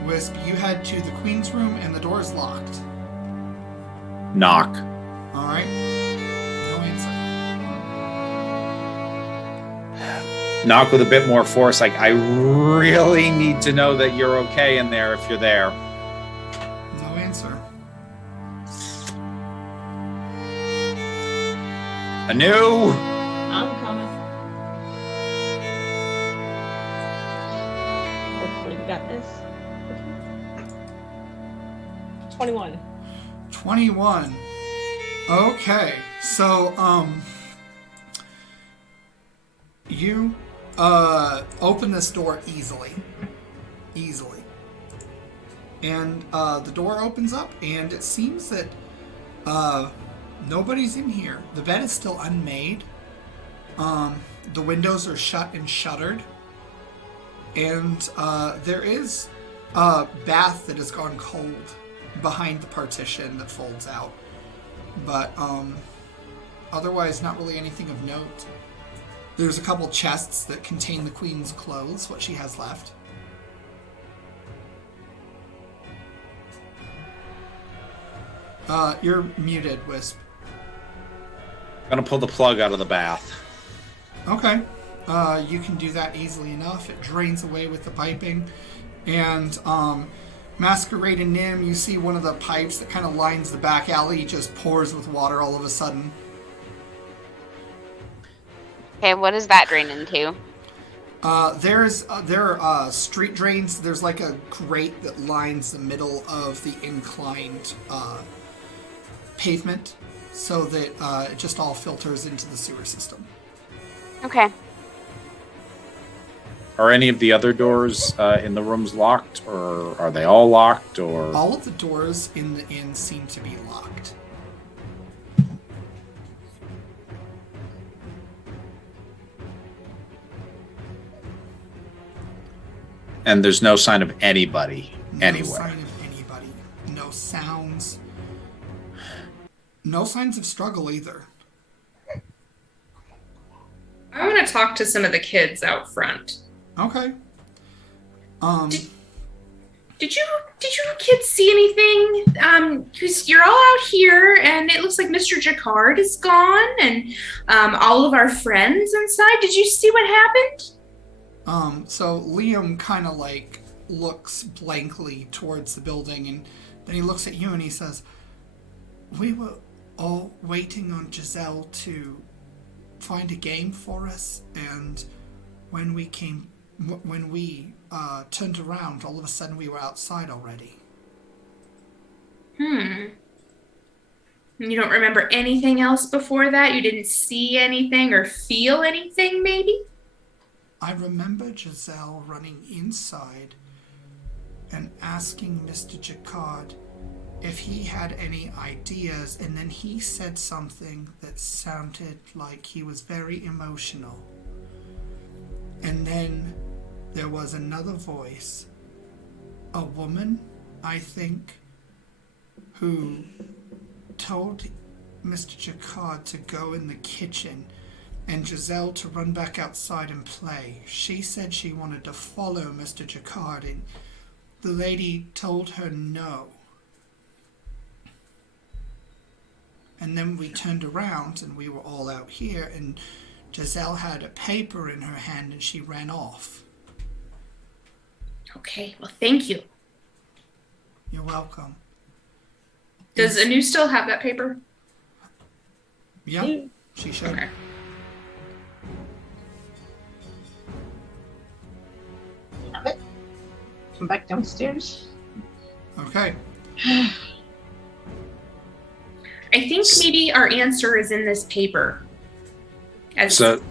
Wisp, you head to the queen's room, and the door is locked. Knock. All right. No answer. Knock with a bit more force. Like, I really need to know that you're okay in there if you're there. No answer. Anu! I'm coming. Hopefully we got this. 21. 21. Okay. So, you, open this door easily. And, the door opens up, and it seems that, nobody's in here. The bed is still unmade. The windows are shut and shuttered. And, there is a bath that has gone cold behind the partition that folds out. But otherwise not really anything of note. There's a couple chests that contain the queen's clothes, what she has left. You're muted, Wisp. I'm gonna pull the plug out of the bath. Okay. You can do that easily enough. It drains away with the piping. And Masquerade and Nim, you see one of the pipes that kind of lines the back alley just pours with water all of a sudden. Okay, what does that drain into? There are street drains. There's like a grate that lines the middle of the inclined pavement so that it just all filters into the sewer system. Okay. Are any of the other doors in the rooms locked, or are they all locked, or? All of the doors in the inn seem to be locked. And there's no sign of anybody No anywhere. sign of anybody. No sounds. No signs of struggle either. I want to talk to some of the kids out front. Okay. Did you kids see anything? Because you're all out here, and it looks like Mr. Jacquard is gone, and all of our friends inside. Did you see what happened? So Liam kind of like looks blankly towards the building, and then he looks at you and he says, "We were all waiting on Giselle to find a game for us, and when we turned around, all of a sudden we were outside already." You don't remember anything else before that? You didn't see anything or feel anything, maybe? I remember Giselle running inside and asking Mr. Jacquard if he had any ideas, and then he said something that sounded like he was very emotional. And then there was another voice, a woman, I think, who told Mr. Jacquard to go in the kitchen and Giselle to run back outside and play. She said she wanted to follow Mr. Jacquard, and the lady told her no. And then we turned around and we were all out here, and Giselle had a paper in her hand and she ran off. Okay, well, thank you. You're welcome. Does Anu still have that paper? Yeah, she should. Okay. Have it. Come back downstairs. Okay. I think maybe our answer is in this paper. So,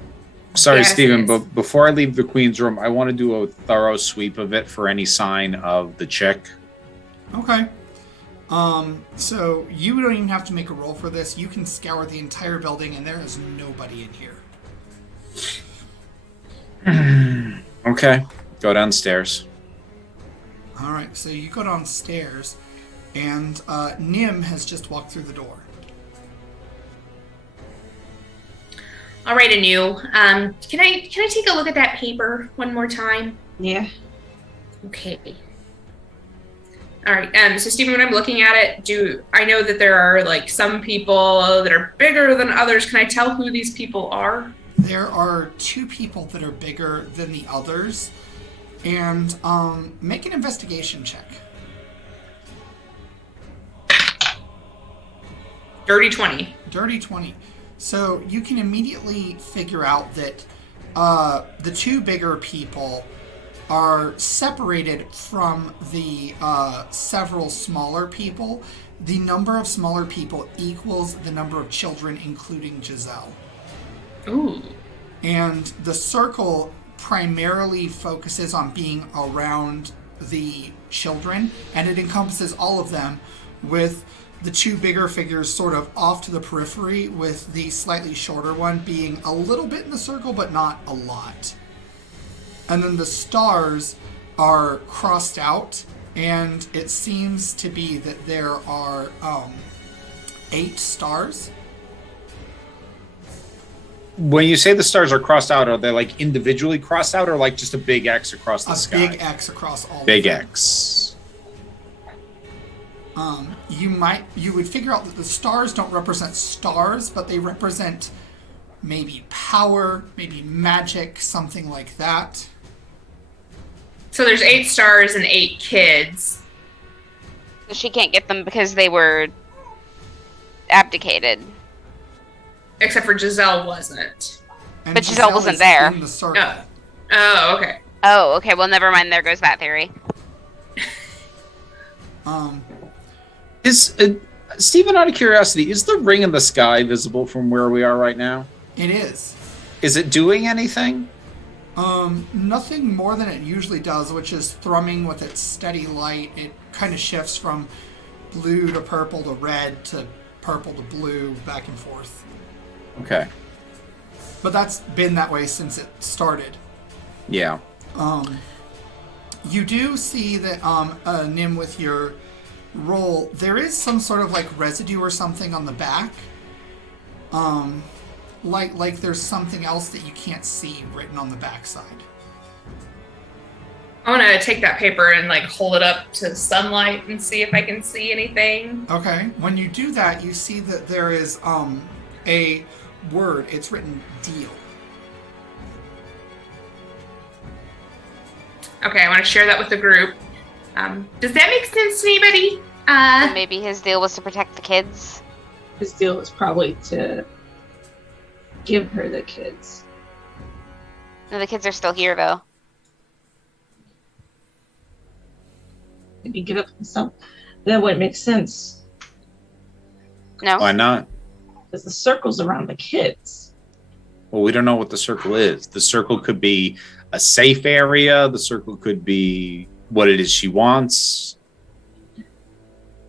sorry, Yes, Stephen, yes. but before I leave the Queen's room, I want to do a thorough sweep of it for any sign of the chick. Okay. So you don't even have to make a roll for this. You can scour the entire building and there is nobody in here. Okay, go downstairs. Alright, so you go downstairs and Nim has just walked through the door. All right, Anu. Can I take a look at that paper one more time? Yeah. Okay. All right. So Stephen, when I'm looking at it, I know that there are like some people that are bigger than others? Can I tell who these people are? There are two people that are bigger than the others, and make an investigation check. Dirty 20. Dirty 20. So you can immediately figure out that the two bigger people are separated from the several smaller people. The number of smaller people equals the number of children, including Giselle. Ooh. And the circle primarily focuses on being around the children, and it encompasses all of them, with the two bigger figures sort of off to the periphery, with the slightly shorter one being a little bit in the circle, but not a lot. And then the stars are crossed out, and it seems to be that there are 8 stars. When you say the stars are crossed out, are they like individually crossed out, or like just a big X across the A sky? big X across all Big of them. X. You would figure out that the stars don't represent stars, but they represent maybe power, maybe magic, something like that. So there's 8 stars and 8 kids. She can't get them because they were abdicated. Except for Giselle wasn't. And But Giselle wasn't is there. in the circle. Oh, okay. Oh, okay. Well, never mind. There goes that theory. Is Stephen, out of curiosity, is the ring in the sky visible from where we are right now? It is. Is it doing anything? Nothing more than it usually does, which is thrumming with its steady light. It kind of shifts from blue to purple to red to purple to blue, back and forth. Okay. But that's been that way since it started. Yeah. You do see that, Nim, with your roll, there is some sort of like residue or something on the back. Like there's something else that you can't see written on the backside. I want to take that paper and like hold it up to sunlight and see if I can see anything. Okay. When you do that, you see that there is a word. It's written deal. Okay, I want to share that with the group. Does that make sense to anybody? So maybe his deal was to protect the kids. His deal is probably to give her the kids. No, the kids are still here, though. Maybe give up some. That wouldn't make sense. No. Why not? Because the circle's around the kids. Well, we don't know what the circle is. The circle could be a safe area. The circle could be what it is she wants.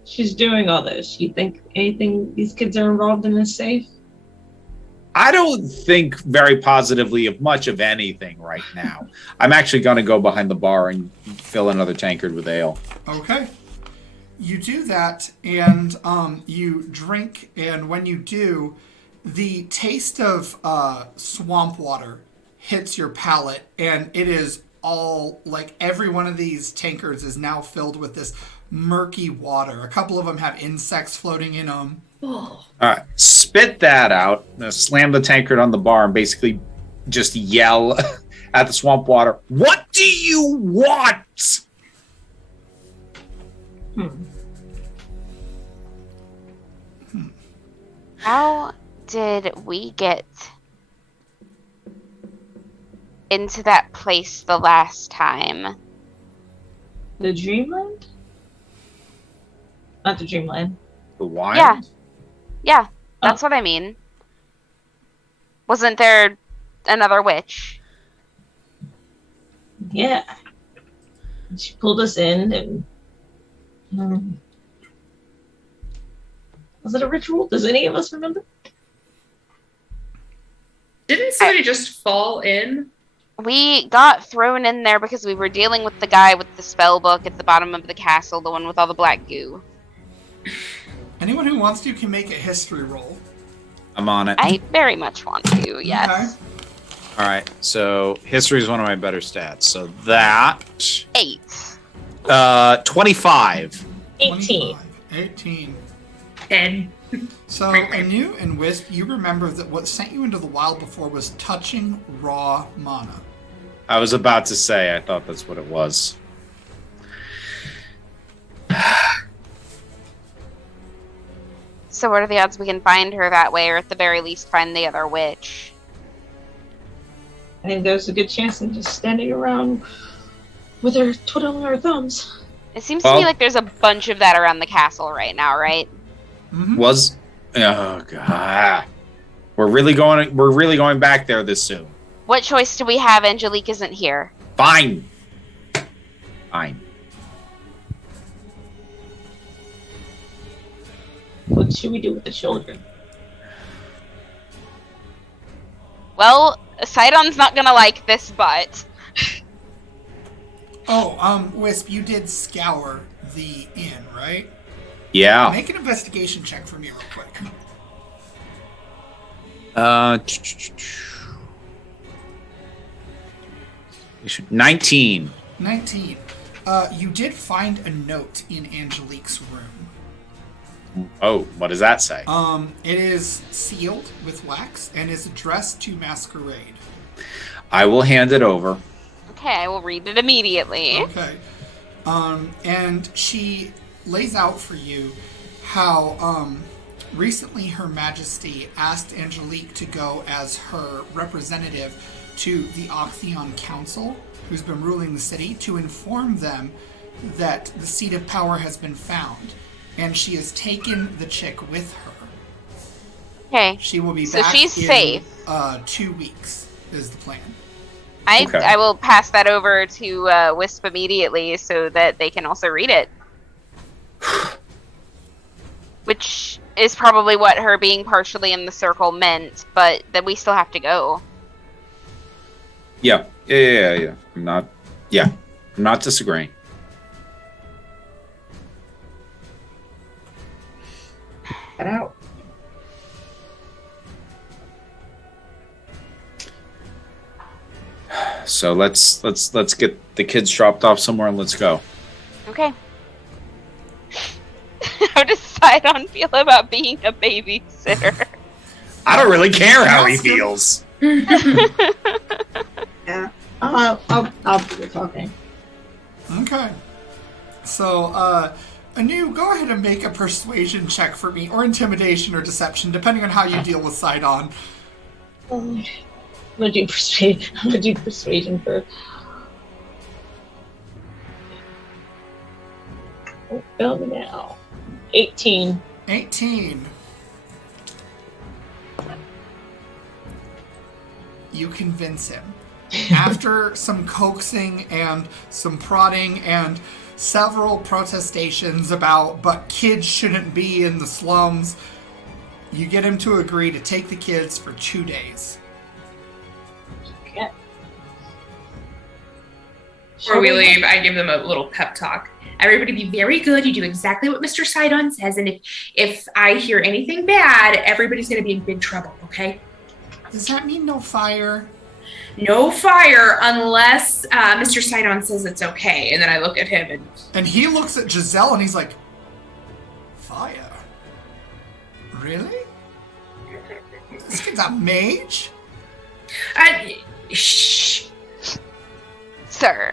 She's doing all this. You think anything these kids are involved in is safe? I don't think very positively of much of anything right now. I'm actually going to go behind the bar and fill another tankard with ale. Okay. You do that, and you drink, and when you do, the taste of swamp water hits your palate, and it is all, like, every one of these tankards is now filled with this murky water. A couple of them have insects floating in them. Oh. All right, spit that out. Slam the tankard on the bar and basically just yell at the swamp water, "What do you want?" How did we get into that place the last time? The Dreamland? Not the Dreamland. The wine? Yeah. Yeah, that's what I mean. Wasn't there another witch? Yeah. She pulled us in and was it a ritual? Does any of us remember? Didn't somebody just fall in? We got thrown in there because we were dealing with the guy with the spell book at the bottom of the castle, the one with all the black goo. Anyone who wants to can make a history roll. I'm on it. I very much want to, yes. All right, so history is one of my better stats. So that 8. 25. 18. 18. 10. So, Anu and Wisp, you remember that what sent you into the wild before was touching raw mana. I was about to say, I thought that's what it was. So what are the odds we can find her that way, or at the very least find the other witch? I think there's a good chance of just standing around with her twiddling her thumbs. It seems to me like there's a bunch of that around the castle right now, right? Mm-hmm. Oh god. We're really going back there this soon. What choice do we have? Angelique isn't here. Fine. Fine. What should we do with the children? Well, Sidon's not gonna like this, but... Oh, Wisp, you did scour the inn, right? Yeah. Make an investigation check for me real quick. 19. 19. You did find a note in Angelique's room. Oh, what does that say? It is sealed with wax and is addressed to Masquerade. I will hand it over. Okay, I will read it immediately. Okay. And she lays out for you how recently Her Majesty asked Angelique to go as her representative to the Oxion Council, who's been ruling the city, to inform them that the seat of power has been found. And she has taken the chick with her. Okay. She will be So back she's in safe. 2 weeks is the plan. Okay. I will pass that over to Wisp immediately so that they can also read it. Which is probably what her being partially in the circle meant, but that we still have to go. Yeah. I'm not disagreeing. Get out. So let's get the kids dropped off somewhere and let's go. Okay. How does Sidon feel about being a babysitter? I don't really care how he Ask him. feels. Yeah. I'll do the talking. Okay. So, Anu, go ahead and make a persuasion check for me, or intimidation or deception, depending on how you deal with Sidon. I'm gonna do persuasion. I'm gonna do persuasion first. Oh, fail me now. 18. 18. you convince him. After some coaxing and some prodding and several protestations about, but kids shouldn't be in the slums, you get him to agree to take the kids for 2 days. Okay. Before we leave, I give them a little pep talk. Everybody be very good. You do exactly what Mr. Sidon says. And if I hear anything bad, everybody's going to be in big trouble, okay? Does that mean no fire? No fire unless Mr. Sidon says it's okay. And then I look at him And he looks at Giselle and he's like, fire? Really? This kid's a mage? shh. Sir.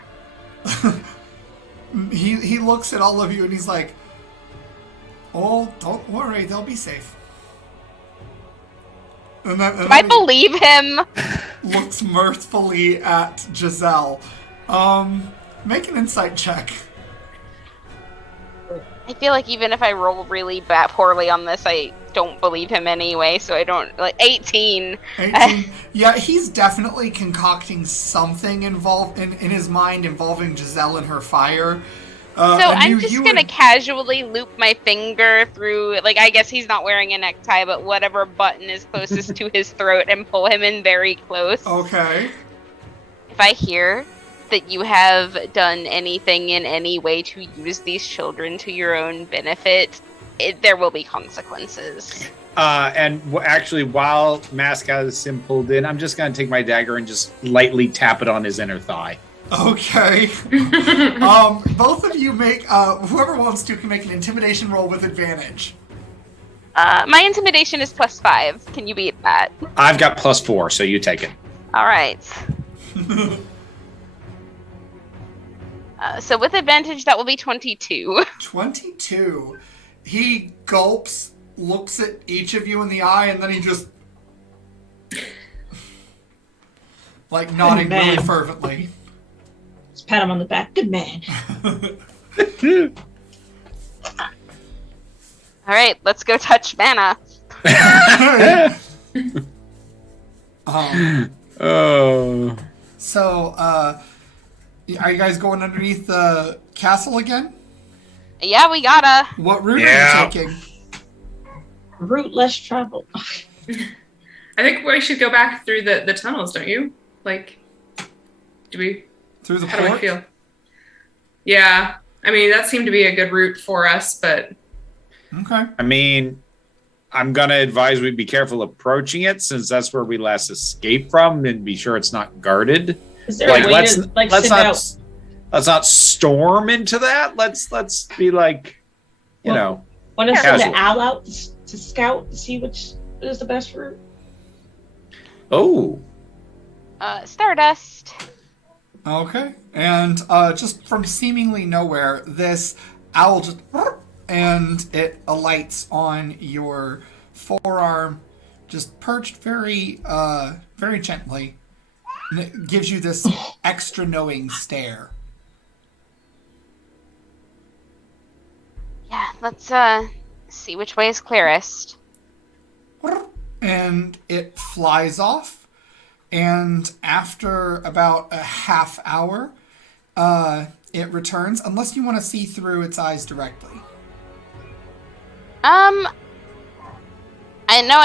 He looks at all of you and he's like, oh, don't worry, they'll be safe. And then Do I believe him? looks mirthfully at Giselle. Make an insight check. I feel like even if I roll really poorly on this, I don't believe him anyway, so I don't, 18. 18. Yeah, he's definitely concocting something involved in his mind involving Giselle and her fire. So I'm just gonna casually loop my finger through, I guess he's not wearing a necktie, but whatever button is closest to his throat and pull him in very close. Okay. If I hear that you have done anything in any way to use these children to your own benefit, there will be consequences. Actually, while Mask has him pulled in, I'm just going to take my dagger and just lightly tap it on his inner thigh. Okay. Both of you make, whoever wants to can make an intimidation roll with advantage. My intimidation is +5. Can you beat that? I've got +4, so you take it. All right. So with advantage, that will be 22. 22. He gulps, looks at each of you in the eye, and then he just nodding really fervently. Just pat him on the back. Good man. All right, let's go touch mana. Oh. So, are you guys going underneath the castle again? Yeah, we gotta. What route are you taking? Route less traveled. I think we should go back through the tunnels, don't you? Do we? Through the How do we port? feel? Yeah. I mean, that seemed to be a good route for us, but... Okay. I mean, I'm going to advise we be careful approaching it, since that's where we last escaped from, and be sure it's not guarded. Is there a way let's to let's send not out? let's not storm into that. Let's be Want to send casual. an owl out to scout to see which is the best route? Oh. Stardust. Okay. And just from seemingly nowhere, this owl just... and it alights on your forearm, just perched very, very gently. And it gives you this extra knowing stare. Yeah, let's see which way is clearest. And it flies off. And after about a half hour, it returns, unless you want to see through its eyes directly.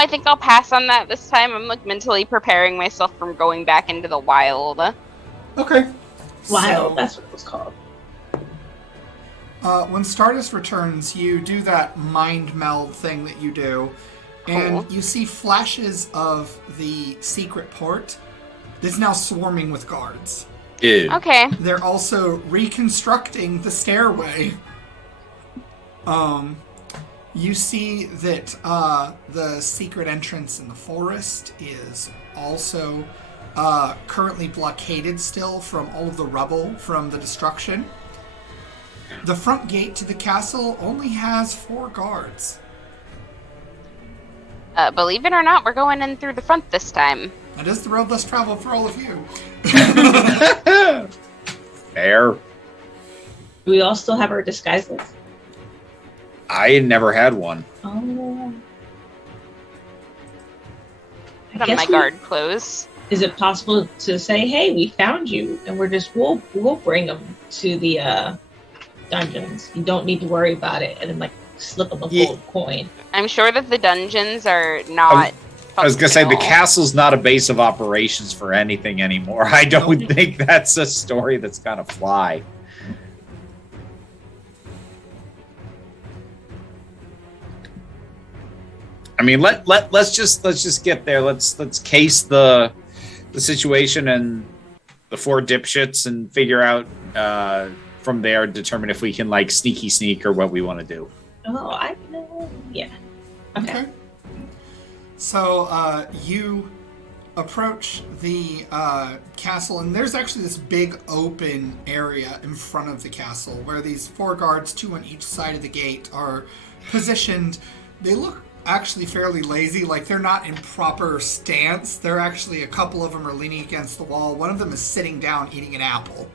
I think I'll pass on that this time. I'm mentally preparing myself from going back into the wild. Okay. Wild, that's what it was called. When Stardust returns, you do that mind meld thing that you do, and Cool. you see flashes of the secret port that's now swarming with guards. Ew. Okay. They're also reconstructing the stairway. You see that the secret entrance in the forest is also currently blockaded still from all of the rubble from the destruction. The front gate to the castle only has 4 guards. Believe it or not, we're going in through the front this time. That is the road less traveled for all of you. Fair. Do we all still have our disguises? I never had one. Oh. Put on my guard clothes. is it possible to say, "Hey, we found you," and we'll bring them to the dungeons. You don't need to worry about it, and then like slip them a gold coin. I'm sure that the dungeons are not. I was gonna say the functional. castle's not a base of operations for anything anymore. I don't think that's a story that's gonna fly. I mean, let's just get there. Let's case the situation and the four dipshits and figure out from there, determine if we can like sneaky sneak or what we want to do. Oh, I know. Yeah. Okay. So you approach the castle, and there's actually this big open area in front of the castle where these four guards, two on each side of the gate, are positioned. They look actually fairly lazy, like they're not in proper stance. They're actually, a couple of them are leaning against the wall. One of them is sitting down eating an apple.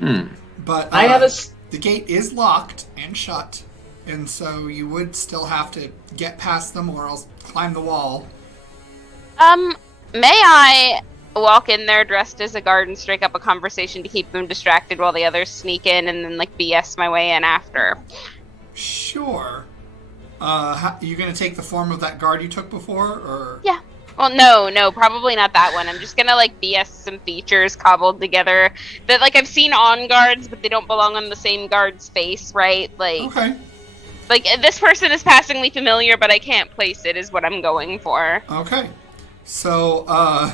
But I have the gate is locked and shut, and so you would still have to get past them or else climb the wall. May I walk in there dressed as a guard and strike up a conversation to keep them distracted while the others sneak in, and then like BS my way in after? Sure. You gonna take the form of that guard you took before, or? Yeah. Well, no, probably not that one. I'm just gonna like BS some features cobbled together that like I've seen on guards, but they don't belong on the same guard's face, right? Like, Okay. like this person is passingly familiar, but I can't place it. Is what I'm going for. Okay. So,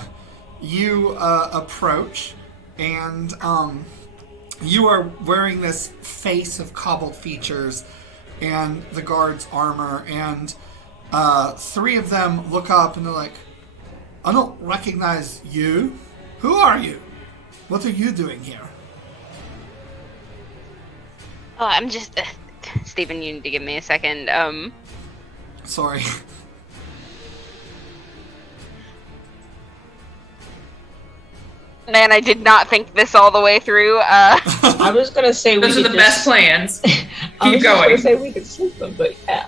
you approach, and you are wearing this face of cobbled features and the guard's armor, and three of them look up and they're like, "I don't recognize you. Who are you? What are you doing here?" Oh, I'm just Stephen. You need to give me a second. Sorry. Man, I did not think this all the way through. I was gonna say Those are the best plans. I was Keep just gonna going. say we could sleep them, but yeah.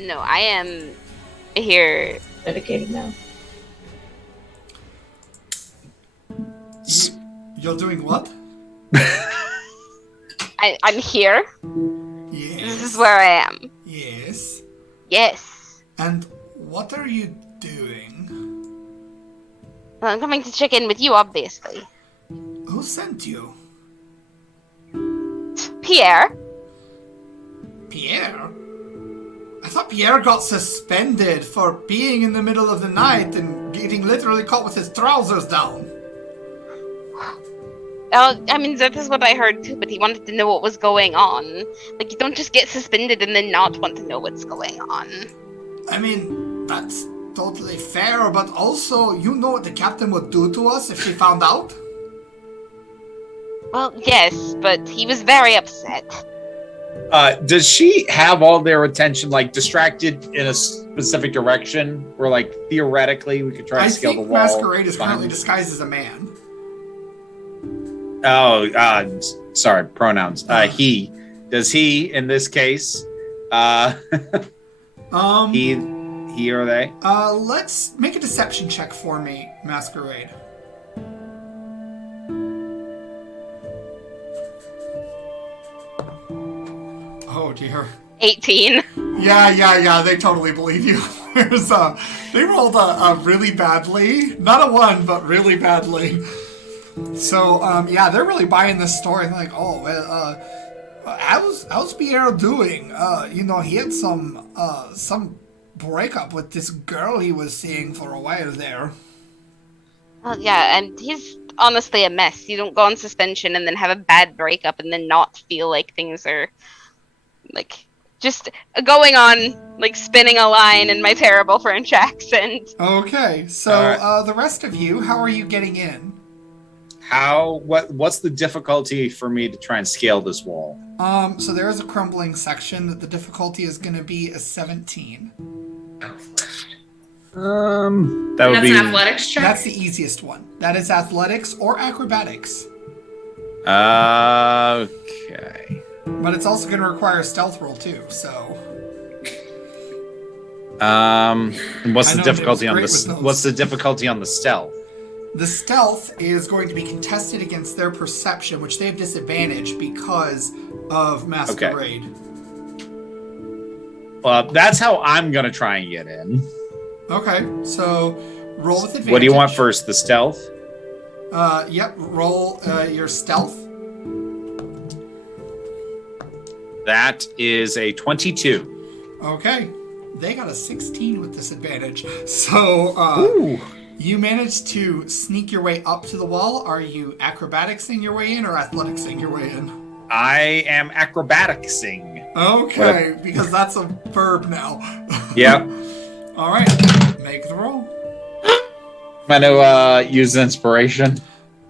No, I am here. Dedicated now. You're doing what? I'm here. Yes. This is where I am. Yes. Yes. And what are you doing? Well, I'm coming to check in with you, obviously. Who sent you? Pierre. Pierre? I thought Pierre got suspended for being in the middle of the night and getting literally caught with his trousers down. I mean, that is what I heard too, but he wanted to know what was going on. Like, you don't just get suspended and then not want to know what's going on. I mean, that's totally fair, but also, you know what the captain would do to us if he found out? Well, yes, but he was very upset. Does she have all their attention like distracted in a specific direction, where like theoretically we could try to scale the wall? Masquerade is currently Fine. disguised as a man. Oh, sorry, pronouns. He. Does he, in this case, he or they? Let's make a deception check for me, Masquerade. Oh dear. 18. Yeah, they totally believe you. They rolled a really badly. Not a 1, but really badly. So, yeah, they're really buying this story. They're like, oh, well, how's Pierre doing? He had some breakup with this girl he was seeing for a while there. Well, yeah, and he's honestly a mess. You don't go on suspension and then have a bad breakup and then not feel like things are, like, just going on, like, spinning a line in my terrible French accent. Okay, so, All right. the rest of you, how are you getting in? What's the difficulty for me to try and scale this wall? So there is a crumbling section that the difficulty is going to be a 17. That would That's be an athletics check. That's the easiest one. That is athletics or acrobatics. okay. But it's also going to require a stealth roll too, so... And what's I the know difficulty Nim's on great this? with those. What's the difficulty on the stealth? The stealth is going to be contested against their perception, which they have disadvantage because of Masquerade. Well, that's how I'm gonna try and get in. Okay, so roll with advantage. What do you want first? The stealth? Yep, roll your stealth. That is a 22. Okay, they got a 16 with disadvantage. So Ooh. you managed to sneak your way up to the wall. Are you acrobaticsing your way in or athleticsing your way in? I am acrobaticsing. Okay, because that's a verb now. Yep. All right, make the roll. I'm gonna use inspiration.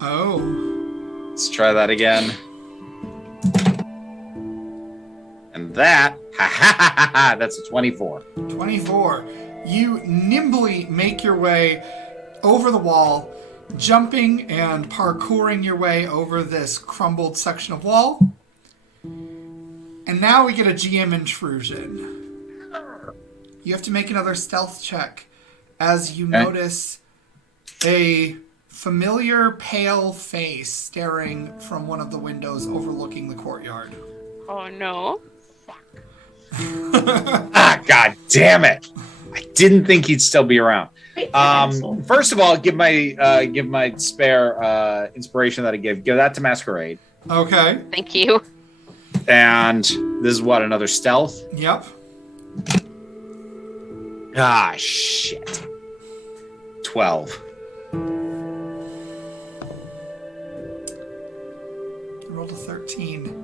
Oh, Let's try that again. And that, that's a 24. 24. You nimbly make your way over the wall, jumping and parkouring your way over this crumbled section of wall. And now we get a GM intrusion. You have to make another stealth check as you Okay. notice a familiar pale face staring from one of the windows overlooking the courtyard. Oh no. Ah, god damn it! I didn't think he'd still be around. Great asshole. First of all, give my spare inspiration that I give that to Masquerade. Okay. Thank you. And this is what, another stealth? Yep. Ah, shit. 12. Rolled a 13.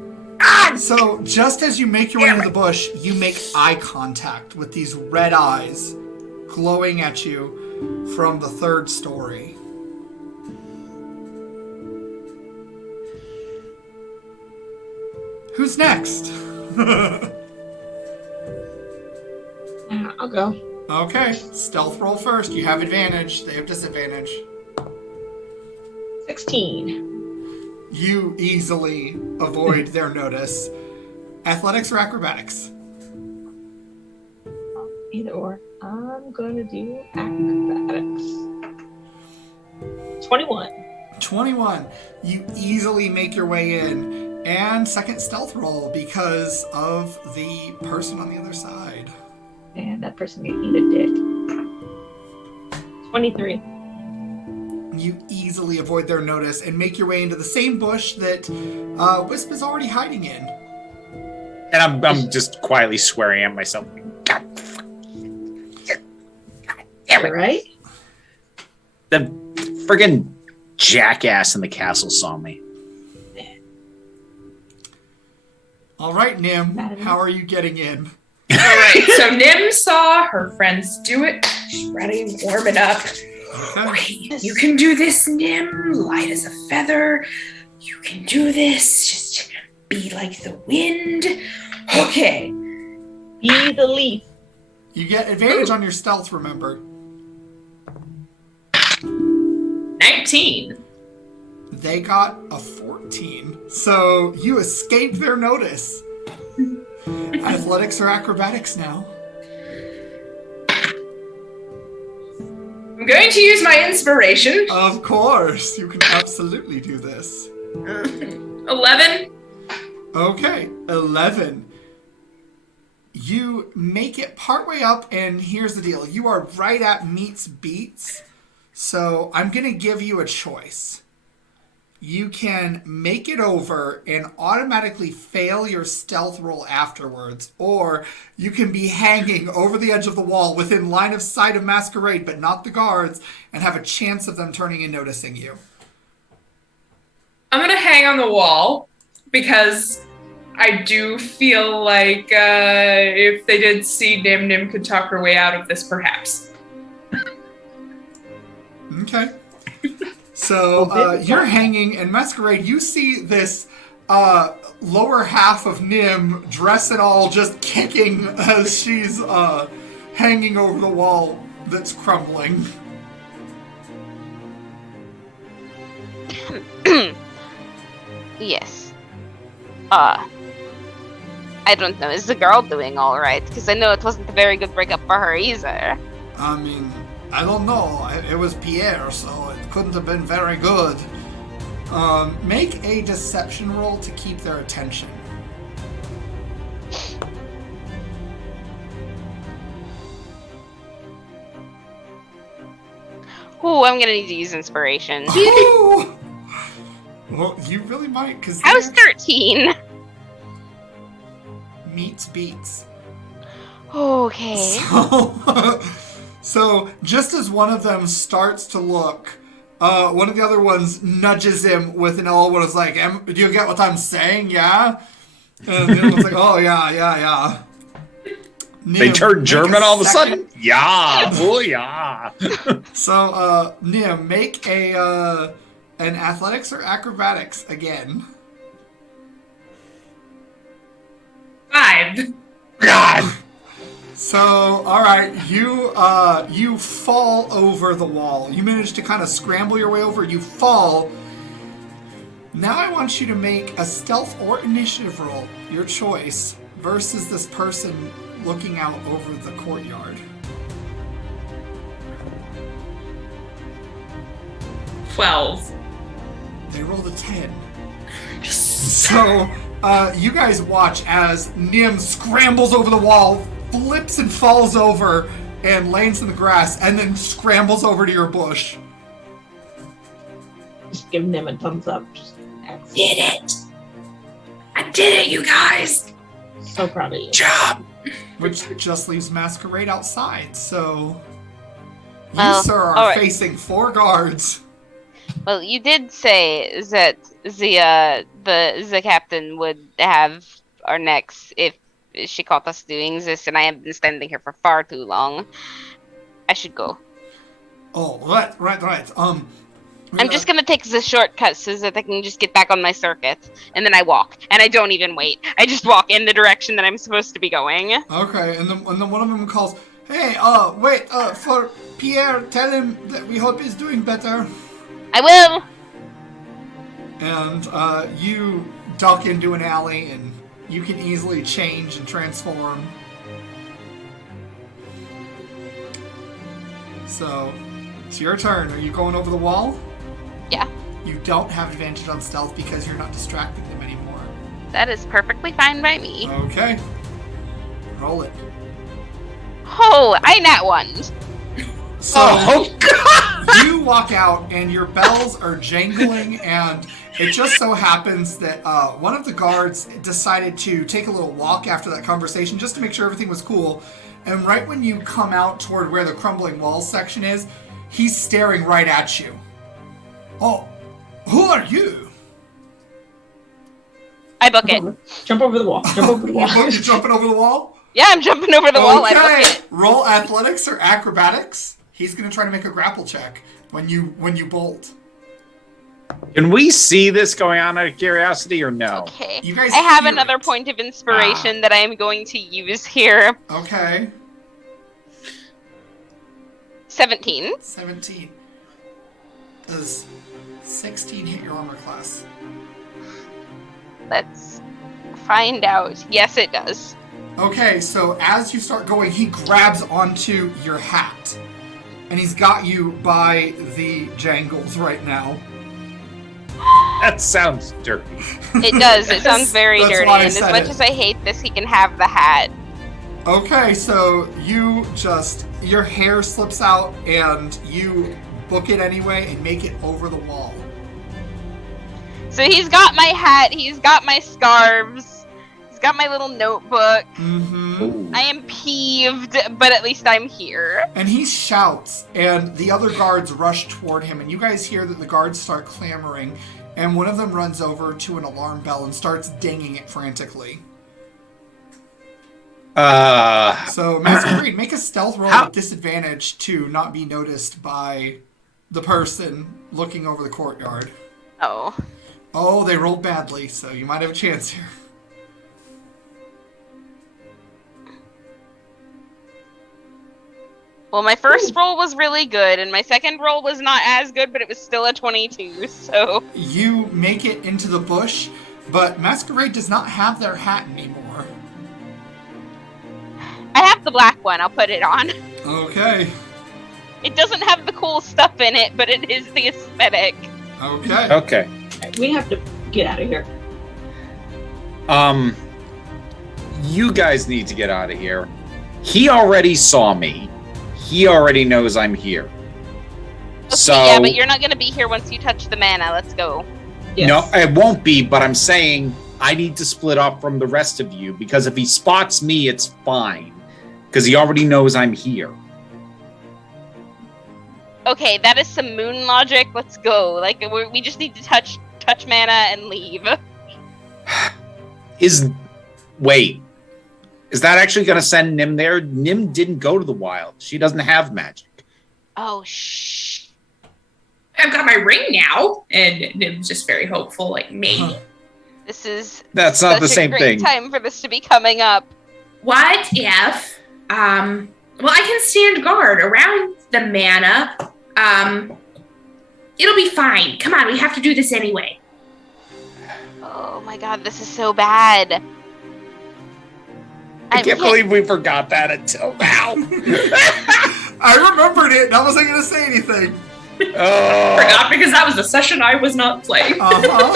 So, just as you make your way into the bush, you make eye contact with these red eyes glowing at you from the third story. Who's next? I'll go. Okay, stealth roll first. You have advantage. They have disadvantage. 16. You easily avoid their notice. Athletics or acrobatics? Either or. I'm gonna do acrobatics. 21. 21. You easily make your way in. And second stealth roll because of the person on the other side. And that person can eat a dick. 23. You easily avoid their notice and make your way into the same bush that Wisp is already hiding in. And I'm just quietly swearing at myself. God damn it. Right? The friggin' jackass in the castle saw me. All right, Nim, Madam. how are you getting in? All right, so Nim saw her friends do it. She's ready, warming up. Okay. Okay, you can do this, Nim. Light as a feather. You can do this. Just be like the wind. Okay. Be the leaf. You get advantage on your stealth, remember. 19. They got a 14. So you escaped their notice. Athletics or acrobatics now? I'm going to use my inspiration. Of course. You can absolutely do this. 11. Okay, 11. You make it partway up, and here's the deal. You are right at meets beats, so I'm going to give you a choice. You can make it over and automatically fail your stealth roll afterwards, or you can be hanging over the edge of the wall within line of sight of Masquerade, but not the guards, and have a chance of them turning and noticing you. I'm going to hang on the wall because I do feel like if they did see Nim, Nim could talk her way out of this, perhaps. Okay. So you're hanging, and Masquerade, you see this lower half of Nim, dress and all, just kicking as she's hanging over the wall that's crumbling. Yes. I don't know. Is the girl doing all right? Because I know it wasn't a very good breakup for her either. I mean, I don't know. It was Pierre, so it couldn't have been very good. Make a deception roll to keep their attention. Ooh, I'm gonna need to use inspiration. Oh! Well, you really might, because How's 13? meets beats. Okay. So just as one of them starts to look, one of the other ones nudges him with an L. What is like, do you get what I'm saying? Yeah. And the other one's like, oh yeah. They Niam, turn make German all of a second- sudden? Yeah, oh yeah. So, Niam, make an athletics or acrobatics again. 5. God. So, all right, you fall over the wall. You manage to kind of scramble your way over. You fall. Now I want you to make a stealth or initiative roll, your choice, versus this person looking out over the courtyard. 12. They rolled a 10. So, you guys watch as Nim scrambles over the wall, flips and falls over, and lands in the grass, and then scrambles over to your bush. Just giving them a thumbs up. Just excellent. Did it! I did it, you guys! So proud of you. Job. Which just leaves Masquerade outside, so... You, Well, sir, are alright. facing 4 guards. Well, you did say that the captain would have our necks if she caught us doing this, and I have been standing here for far too long. I should go. Oh, right. I'm just gonna take the shortcut so that I can just get back on my circuit, and then I walk, and I don't even wait. I just walk in the direction that I'm supposed to be going. Okay, and then one of them calls, hey, wait, for Pierre, tell him that we hope he's doing better. I will. And you duck into an alley, and you can easily change and transform. So, it's your turn. Are you going over the wall? Yeah, You don't have advantage on stealth because you're not distracting them anymore. that is perfectly fine by me. Okay. Roll it. Oh, I nat one. So, Oh God. you walk out and your bells are jangling, and it just so happens that one of the guards decided to take a little walk after that conversation just to make sure everything was cool. And right when you come out toward where the crumbling walls section is, he's staring right at you. Oh, who are you? I book it. Jump over the wall. Jump over the wall. You're jumping over the wall? Yeah, I'm jumping over the wall. I book Okay. it. Roll athletics or acrobatics. He's gonna try to make a grapple check when you bolt. Can we see this going on out of curiosity or no? Okay. You guys I have hear another it. point of inspiration that I am going to use here. Okay. 17. 17. Does 16 hit your armor class? Let's find out. Yes, it does. Okay, so as you start going, he grabs onto your hat. And he's got you by the jangles right now. That sounds dirty. It does. It sounds very That's dirty. why I And as said much it. as I hate this, he can have the hat. Okay, so you just, your hair slips out and you book it anyway and make it over the wall. So he's got my hat. He's got my scarves. He's got my little notebook. Mm-hmm. I am peeved, but at least I'm here. And he shouts, and the other guards rush toward him, and you guys hear that the guards start clamoring, and one of them runs over to an alarm bell and starts dinging it frantically. So, Masquerade, make a stealth roll How- with disadvantage to not be noticed by the person looking over the courtyard. Oh. Oh, they rolled badly, so you might have a chance here. Well, my first roll was really good, and my second roll was not as good, but it was still a 22, so... You make it into the bush, but Masquerade does not have their hat anymore. I have the black one. I'll put it on. Okay. It doesn't have the cool stuff in it, but it is the aesthetic. Okay. Okay. We have to get out of here. You guys need to get out of here. He already saw me. He already knows I'm here. Okay, So yeah, but you're not gonna be here once you touch the mana. Let's go. Yes. no, it won't be. But I'm saying I need to split up from the rest of you because if he spots me, it's fine because he already knows I'm here. Okay, that is some moon logic. Let's go. Like we just need to touch mana and leave. Wait. Is that actually going to send Nim there? Nim didn't go to the wild. She doesn't have magic. Oh shh. I've got my ring now, and Nim's just very hopeful, like maybe. This is That's not the such a same great thing. time for this to be coming up. What if, well, I can stand guard around the mana. It'll be fine. Come on, we have to do this anyway. Oh my god, this is so bad. I can't believe we forgot that until now. I remembered it, and I wasn't going to say anything. Oh. Forgot because that was the session I was not playing. Uh-huh.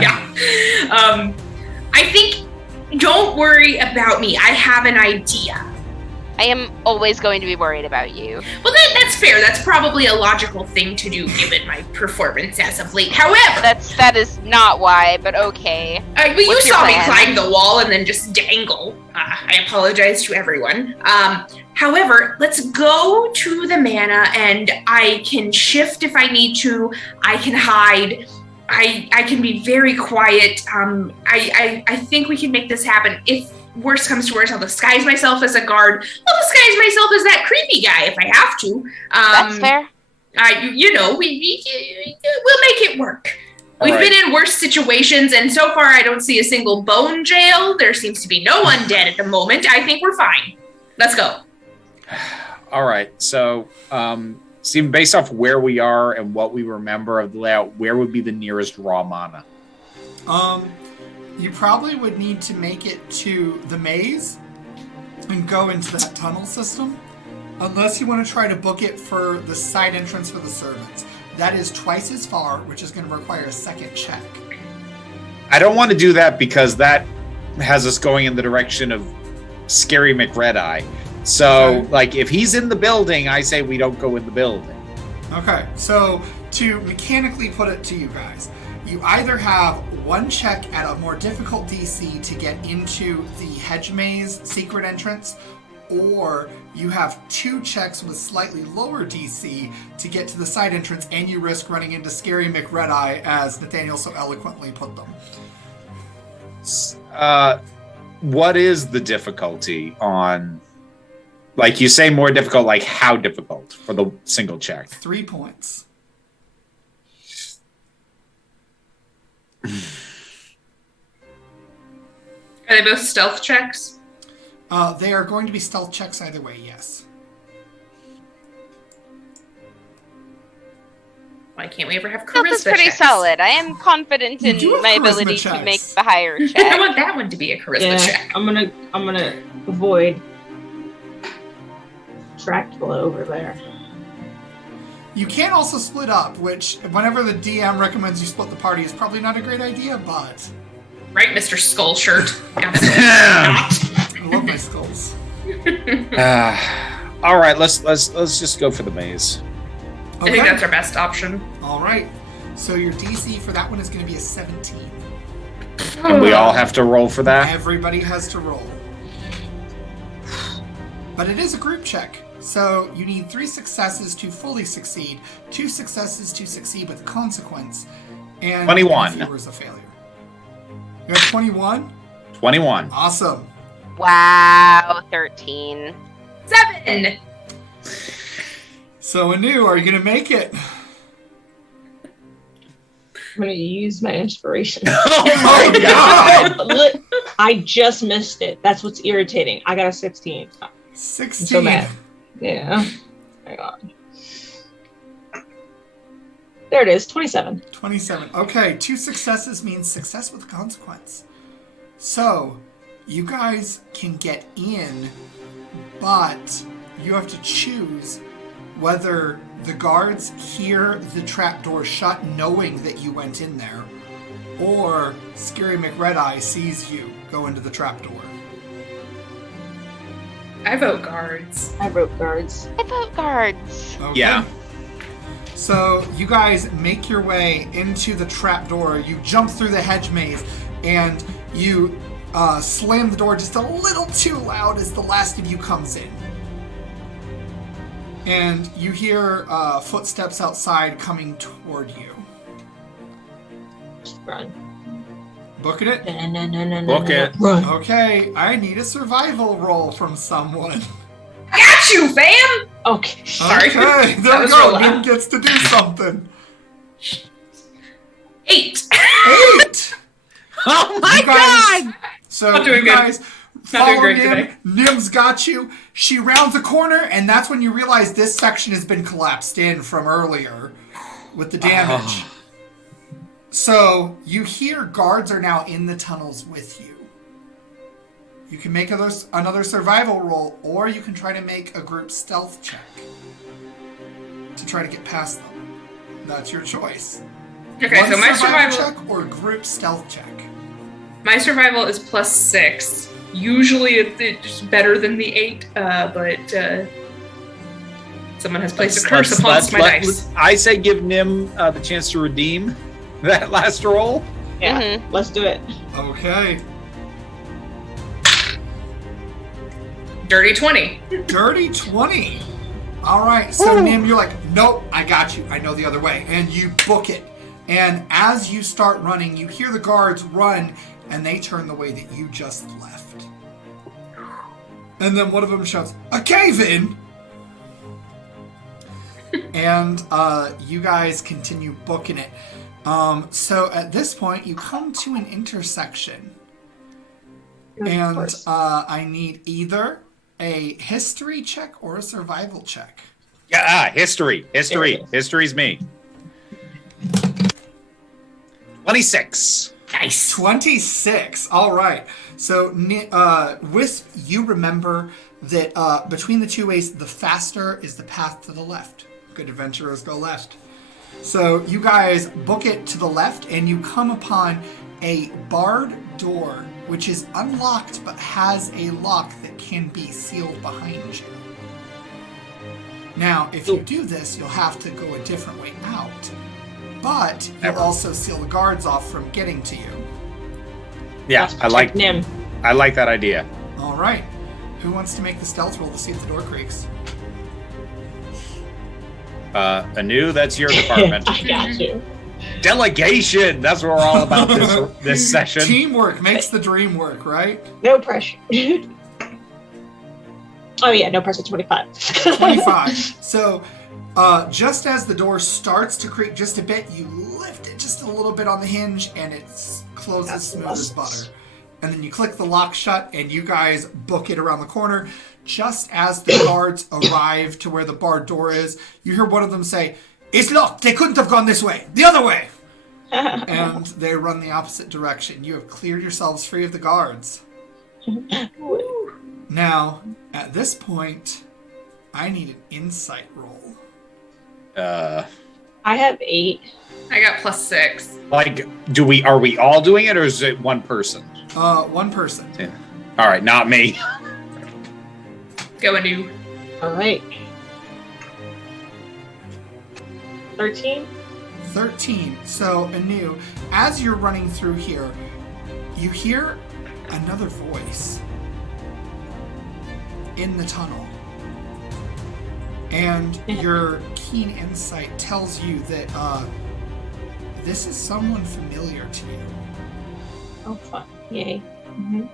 Yeah. I think, don't worry about me. I have an idea. I am always going to be worried about you. Well, that's fair. That's probably a logical thing to do given my performance as of late. However, That is not why, but okay. but you What's your saw me plan? climb the wall and then just dangle. I apologize to everyone. However, let's go to the mana and I can shift if I need to. I can hide. I can be very quiet. I think we can make this happen. If worst comes to worst, I'll disguise myself as a guard. I'll disguise myself as that creepy guy if I have to. That's fair. We'll make it work. We've All right. been in worse situations, and so far I don't see a single bone jail. There seems to be no undead at the moment. I think we're fine. Let's go. All right. So, Stephen, based off where we are and what we remember of the layout, where would be the nearest raw mana? You probably would need to make it to the maze and go into that tunnel system, unless you want to try to book it for the side entrance for the servants. That is twice as far, which is going to require a second check. I don't want to do that because that has us going in the direction of Scary McRed-Eye. So, Okay. like, if he's in the building, I say we don't go in the building. Okay, so to mechanically put it to you guys, you either have one check at a more difficult DC to get into the hedge maze secret entrance, or you have two checks with slightly lower DC to get to the side entrance, and you risk running into Scary McRed-Eye, as Nathaniel so eloquently put them. What is the difficulty on, like, you say more difficult, like how difficult for the single check? 3 points. Are they both stealth checks? They are going to be stealth checks either way, yes. Why can't we ever have charisma This is pretty checks? solid. I am confident You in do have my charisma ability to checks. make the higher I check. want that one to be a charisma Yeah, check. I'm gonna avoid track flow over there. You can also split up, which, whenever the DM recommends you split the party, is probably not a great idea, but Right, Mr. Skull Shirt? Absolutely not. I love my skulls. All right, let's just go for the maze. I think that's our best option. All right. So your DC for that one is going to be a 17. And we all have to roll for that. Everybody has to roll. But it is a group check. So you need 3 successes to fully succeed, 2 successes to succeed with consequence, and 21. if you was a failure. You have 21? 21. Awesome. Wow, 13. 7! So Anu, are you going to make it? I'm gonna use my inspiration. Oh my god! I just missed it. That's what's irritating. I got a 16. 16. so mad. Yeah. Hang on. There it is, 27. 27. Okay, 2 successes means success with consequence. So, you guys can get in, but you have to choose whether the guards hear the trapdoor shut knowing that you went in there, or Scary McRedeye sees you go into the trapdoor. I vote guards. I wrote guards. I vote guards. Okay. Yeah. So you guys make your way into the trapdoor. You jump through the hedge maze, and you slam the door just a little too loud as the last of you comes in. And you hear footsteps outside coming toward you. Just run. Booking it? No. Book it. Run. Okay, I need a survival roll from someone. Got you, fam! Okay. Sorry. Okay, there That we was go. real loud. Nim gets to do something. 8. 8! Oh my You guys, so Not doing you good. guys Not doing follow great Nim. today. Nim's got you. She rounds a corner, and that's when you realize this section has been collapsed in from earlier with the damage. So you hear guards are now in the tunnels with you. You can make another survival roll, or you can try to make a group stealth check to try to get past them. That's your choice. Okay, One so my survival survival check or group stealth check. is +6. Usually it's better than the 8, but someone has placed a curse upon my dice. I say give Nim the chance to redeem that last roll. Yeah. Mhm. Let's do it. Okay. Dirty 20. Dirty 20. All right. So, Nim, you're like, nope, I got you. I know the other way. And you book it. And as you start running, you hear the guards run, and they turn the way that you just left. And then one of them shouts, a cave-in! And you guys continue booking it. So at this point, you come to an intersection. And course. I need either a history check or a survival check. Yeah, history. History's me. 26. Nice. 26. All right. So, Wisp, you remember that between the two ways, the faster is the path to the left. Good adventurers go left. So you guys book it to the left, and you come upon a barred door, which is unlocked but has a lock that can be sealed behind you. Now, if you do this, you'll have to go a different way out, but you'll Ever. also seal the guards off from getting to you. Yeah, Let's I like Nim. that idea. All right. Who wants to make the stealth roll to see if the door creaks? Anu, that's your department. I got you. Delegation. That's what we're all about this session. Teamwork makes the dream work, right? No pressure. Oh yeah, no pressure. 25. 25. So, just as the door starts to creak just a bit, you lift it just a little bit on the hinge, and it closes That's smooth as awesome. butter. And then you click the lock shut, and you guys book it around the corner. Just as the guards arrive to where the barred door is, you hear one of them say, "It's locked. They couldn't have gone this way. The other way." And they run the opposite direction. You have cleared yourselves free of the guards. Now, at this point, I need an insight roll. I have 8. I got +6. Like, are we all doing it, or is it one person? One person. Yeah. All right, not me. Go Anu. All right. 13. 13. So, Anu, as you're running through here, you hear another voice in the tunnel. And your keen insight tells you that this is someone familiar to you. Oh fuck! Yay. Mm-hmm.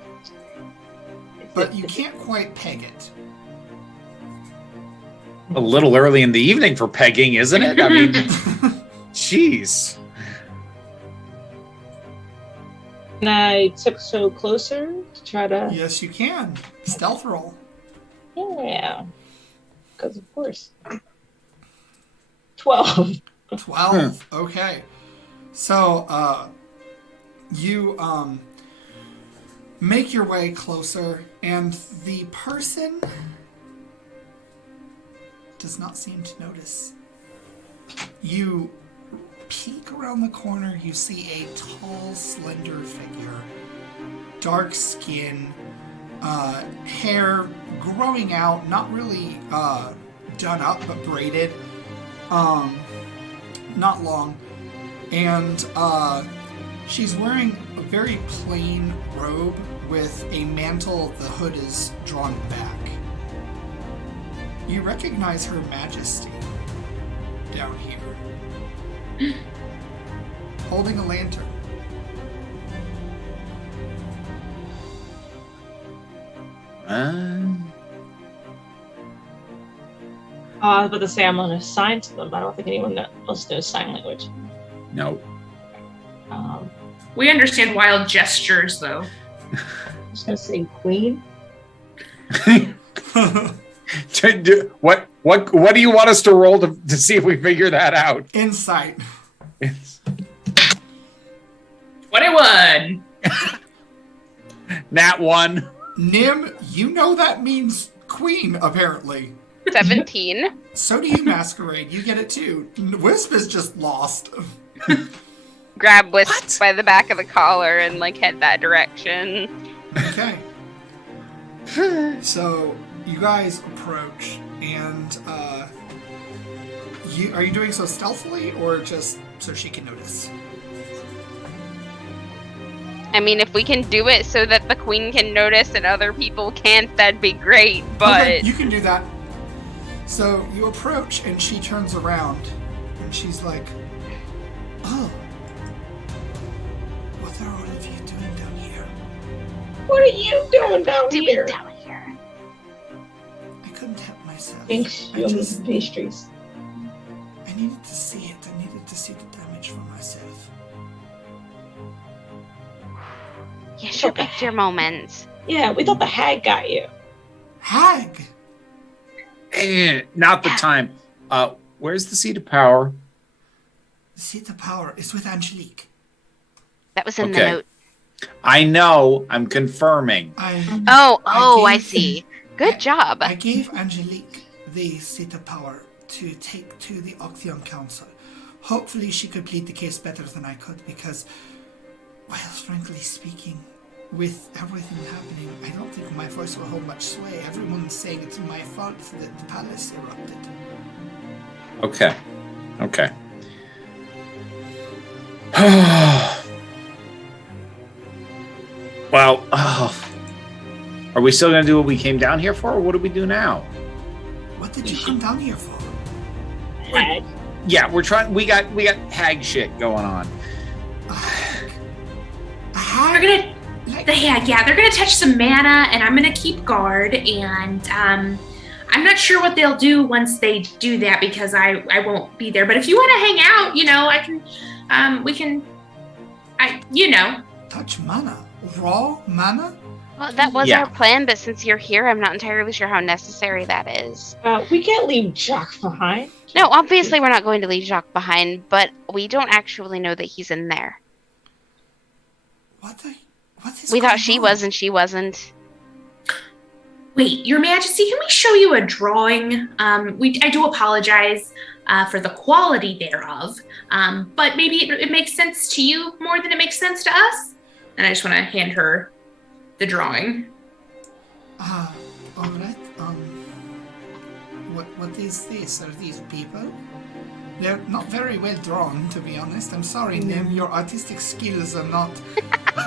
But you can't quite peg it. A little early in the evening for pegging, isn't it? I mean, jeez. Can I tiptoe closer to try to? Yes, you can. Stealth roll. Yeah. Because of course. 12. 12. Okay. So, you make your way closer, and the person does not seem to notice. You peek around the corner, you see a tall, slender figure, dark skin, hair growing out, not really done up, but braided, not long, and she's wearing a very plain robe with a mantle. The hood is drawn back. You recognize Her Majesty down here, holding a lantern. I was about to say I'm going to sign to them, but I don't think anyone else knows sign language. No. We understand wild gestures, though. I'm just going to say queen. What do you want us to roll to see if we figure that out? Insight. 21. Nat 1. Nim, you know that means queen, apparently. 17. So do you, Masquerade. You get it too. Wisp is just lost. Grab Wisp by the back of the collar and like head that direction. Okay. So you guys approach, and are you doing so stealthily or just so she can notice? I mean, if we can do it so that the queen can notice and other people can't, that'd be great, but... Okay, you can do that. So you approach, and she turns around, and she's like, "Oh, what are all of you doing down here?" What are you doing down here? down here? I couldn't help myself. Thanks, I you just, pastries. I needed to see it. I needed to see the damage for myself. You should pick your moments. Yeah, we thought the hag got you. Hag! Not the time. Where's the seat of power? The seat of power is with Angelique. That was in the Okay. note. I know. I'm confirming. I see. Good job. I gave Angelique the seat of power to take to the Octheon Council. Hopefully she could plead the case better than I could, because, well, frankly speaking, with everything happening, I don't think my voice will hold much sway. Everyone's saying it's my fault that the palace erupted. Okay. Well, are we still going to do what we came down here for, or what do we do now? What did you come down here for? Hag. Yeah, we're trying. We got hag shit going on. A hag? A They're hag? gonna, they're gonna touch some mana, and I'm gonna keep guard, and I'm not sure what they'll do once they do that, because I won't be there. But if you want to hang out, Touch mana? Raw mana? Well, that was Yeah. our plan, but since you're here, I'm not entirely sure how necessary that is. We can't leave Jock behind. No, obviously we're not going to leave Jacques behind, but we don't actually know that he's in there. What is We going thought she on? was and she wasn't. Wait, Your Majesty, can we show you a drawing? I do apologize for the quality thereof, but maybe it makes sense to you more than it makes sense to us. And I just want to hand her the drawing. Alright, what is this? Are these people? They're not very well drawn, to be honest. I'm sorry, Nim, your artistic skills are not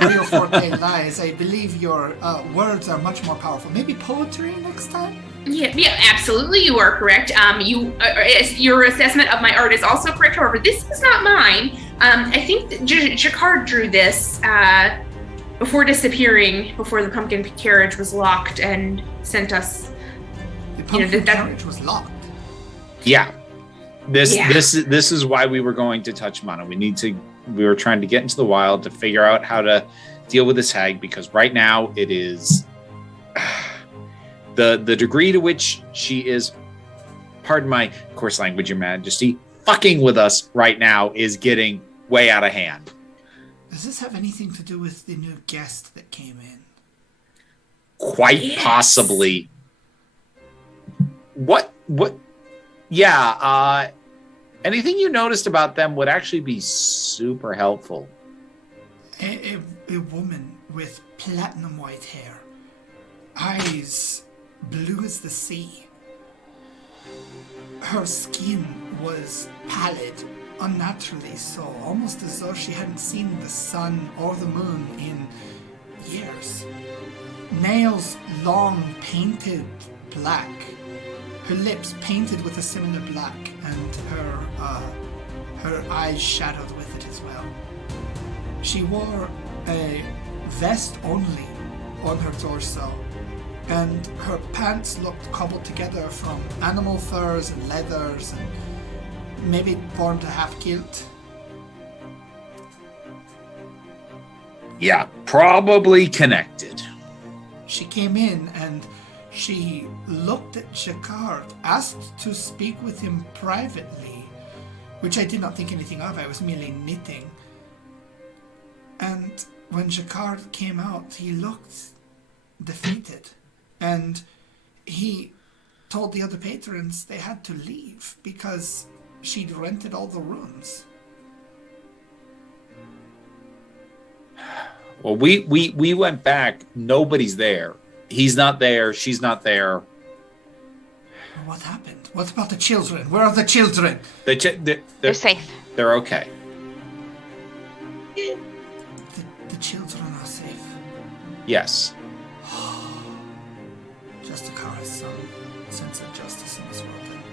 where your forte lies. I believe your words are much more powerful. Maybe poetry next time? Yeah, absolutely, you are correct. Your assessment of my art is also correct. However, this is not mine. I think that Jacquard drew this before disappearing, before the pumpkin carriage was locked and sent us. The pumpkin that- carriage was locked. Yeah. This Yeah. this is why we were going to touch mana. We were trying to get into the wild to figure out how to deal with this hag, because right now it is the degree to which she is, pardon my coarse language, Your Majesty, fucking with us right now is getting way out of hand. Does this have anything to do with the new guest that came in? quite Yes. possibly. What? Yeah. Anything you noticed about them would actually be super helpful. A woman with platinum white hair, eyes blue as the sea. Her skin was pallid, unnaturally so, almost as though she hadn't seen the sun or the moon in years. Nails long, painted black. Her lips painted with a similar black, and her eyes shadowed with it as well. She wore a vest only on her torso, and her pants looked cobbled together from animal furs and leathers, and maybe formed a half kilt. Yeah, probably connected. She came in and she looked at Jacquard, asked to speak with him privately, which I did not think anything of. I was merely knitting. And when Jacquard came out, he looked defeated. And he told the other patrons they had to leave because she'd rented all the rooms. Well, we went back. Nobody's there. He's not there. She's not there. What happened? What about the children? Where are the children? They're safe. They're okay. The children are safe. Yes. Justicar has some sense of justice in this world then.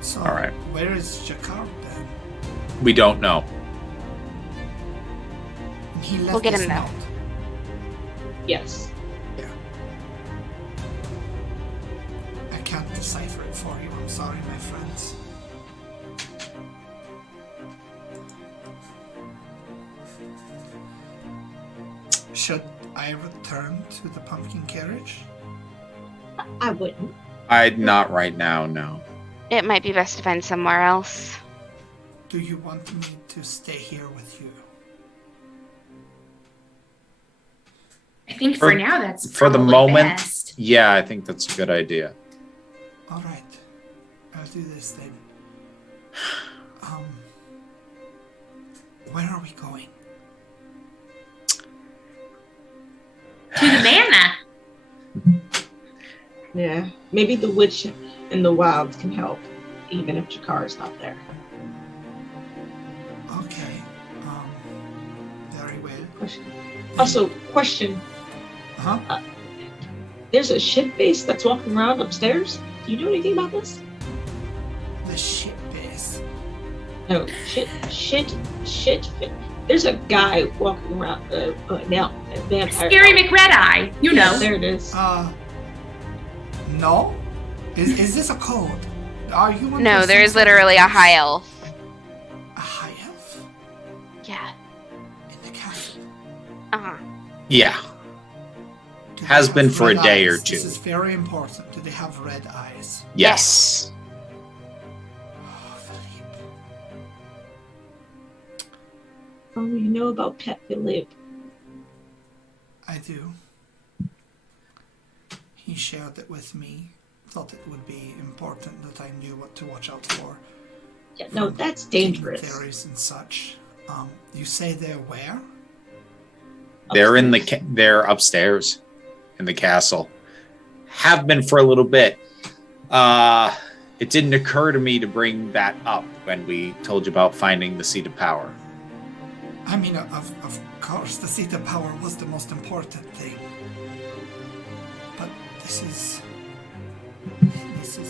So, All right. where is Jacquard then? We don't know. And he left We'll get this him now. note. Yes. I can't decipher it for you. I'm sorry, my friends. Should I return to the pumpkin carriage? I wouldn't. Not right now, no. It might be best to find somewhere else. Do you want me to stay here with you? I think For- for now that's for the probably moment. best. Yeah, I think that's a good idea. All right, I'll do this then. Where are we going? To the manor. Yeah. Maybe the witch in the wilds can help, even if Jakar's not there. Okay. Very well. Question. Also, question. Huh? There's a ship base that's walking around upstairs. Do you know anything about this? The ship base. No, shit. There's a guy walking around now. A vampire. Scary McRedeye. You know. Yeah, there it is. No? Is this a code? Are you under No, some there is sort of literally a curse? high elf. A high elf? Yeah. In the castle? Uh-huh. Yeah. Do they Has have been for a red day or eyes? two. This is very important. Do they have red eyes? Yes. Oh, Philippe. Oh, you know about Pet Philip. I do. He shared it with me. Thought it would be important that I knew what to watch out for. Yeah, no, that's Taking dangerous. Theories and such. You say they're where? They're in they're upstairs in the castle. Have been for a little bit. It didn't occur to me to bring that up when we told you about finding the seat of power. I mean, of course, the seat of power was the most important thing. But this is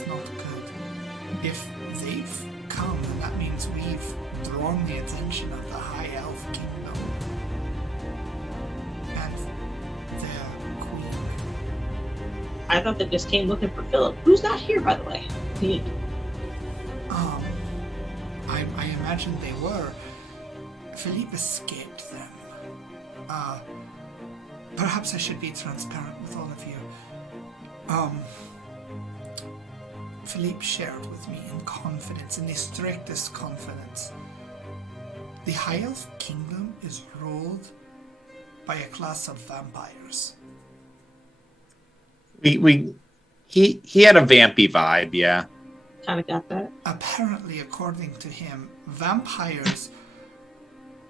not good. If they've come, then that means we've drawn the attention of the High Elf Kingdom and their queen. I thought they just came looking for Philip, who's not here, by the way. I imagine they were. Philippe escaped them. Perhaps I should be transparent with all of you. Philippe shared with me in confidence, in the strictest confidence, The High Elf Kingdom is ruled by a class of vampires. He had a vampy vibe, yeah. Kind of got that. Apparently, according to him, vampires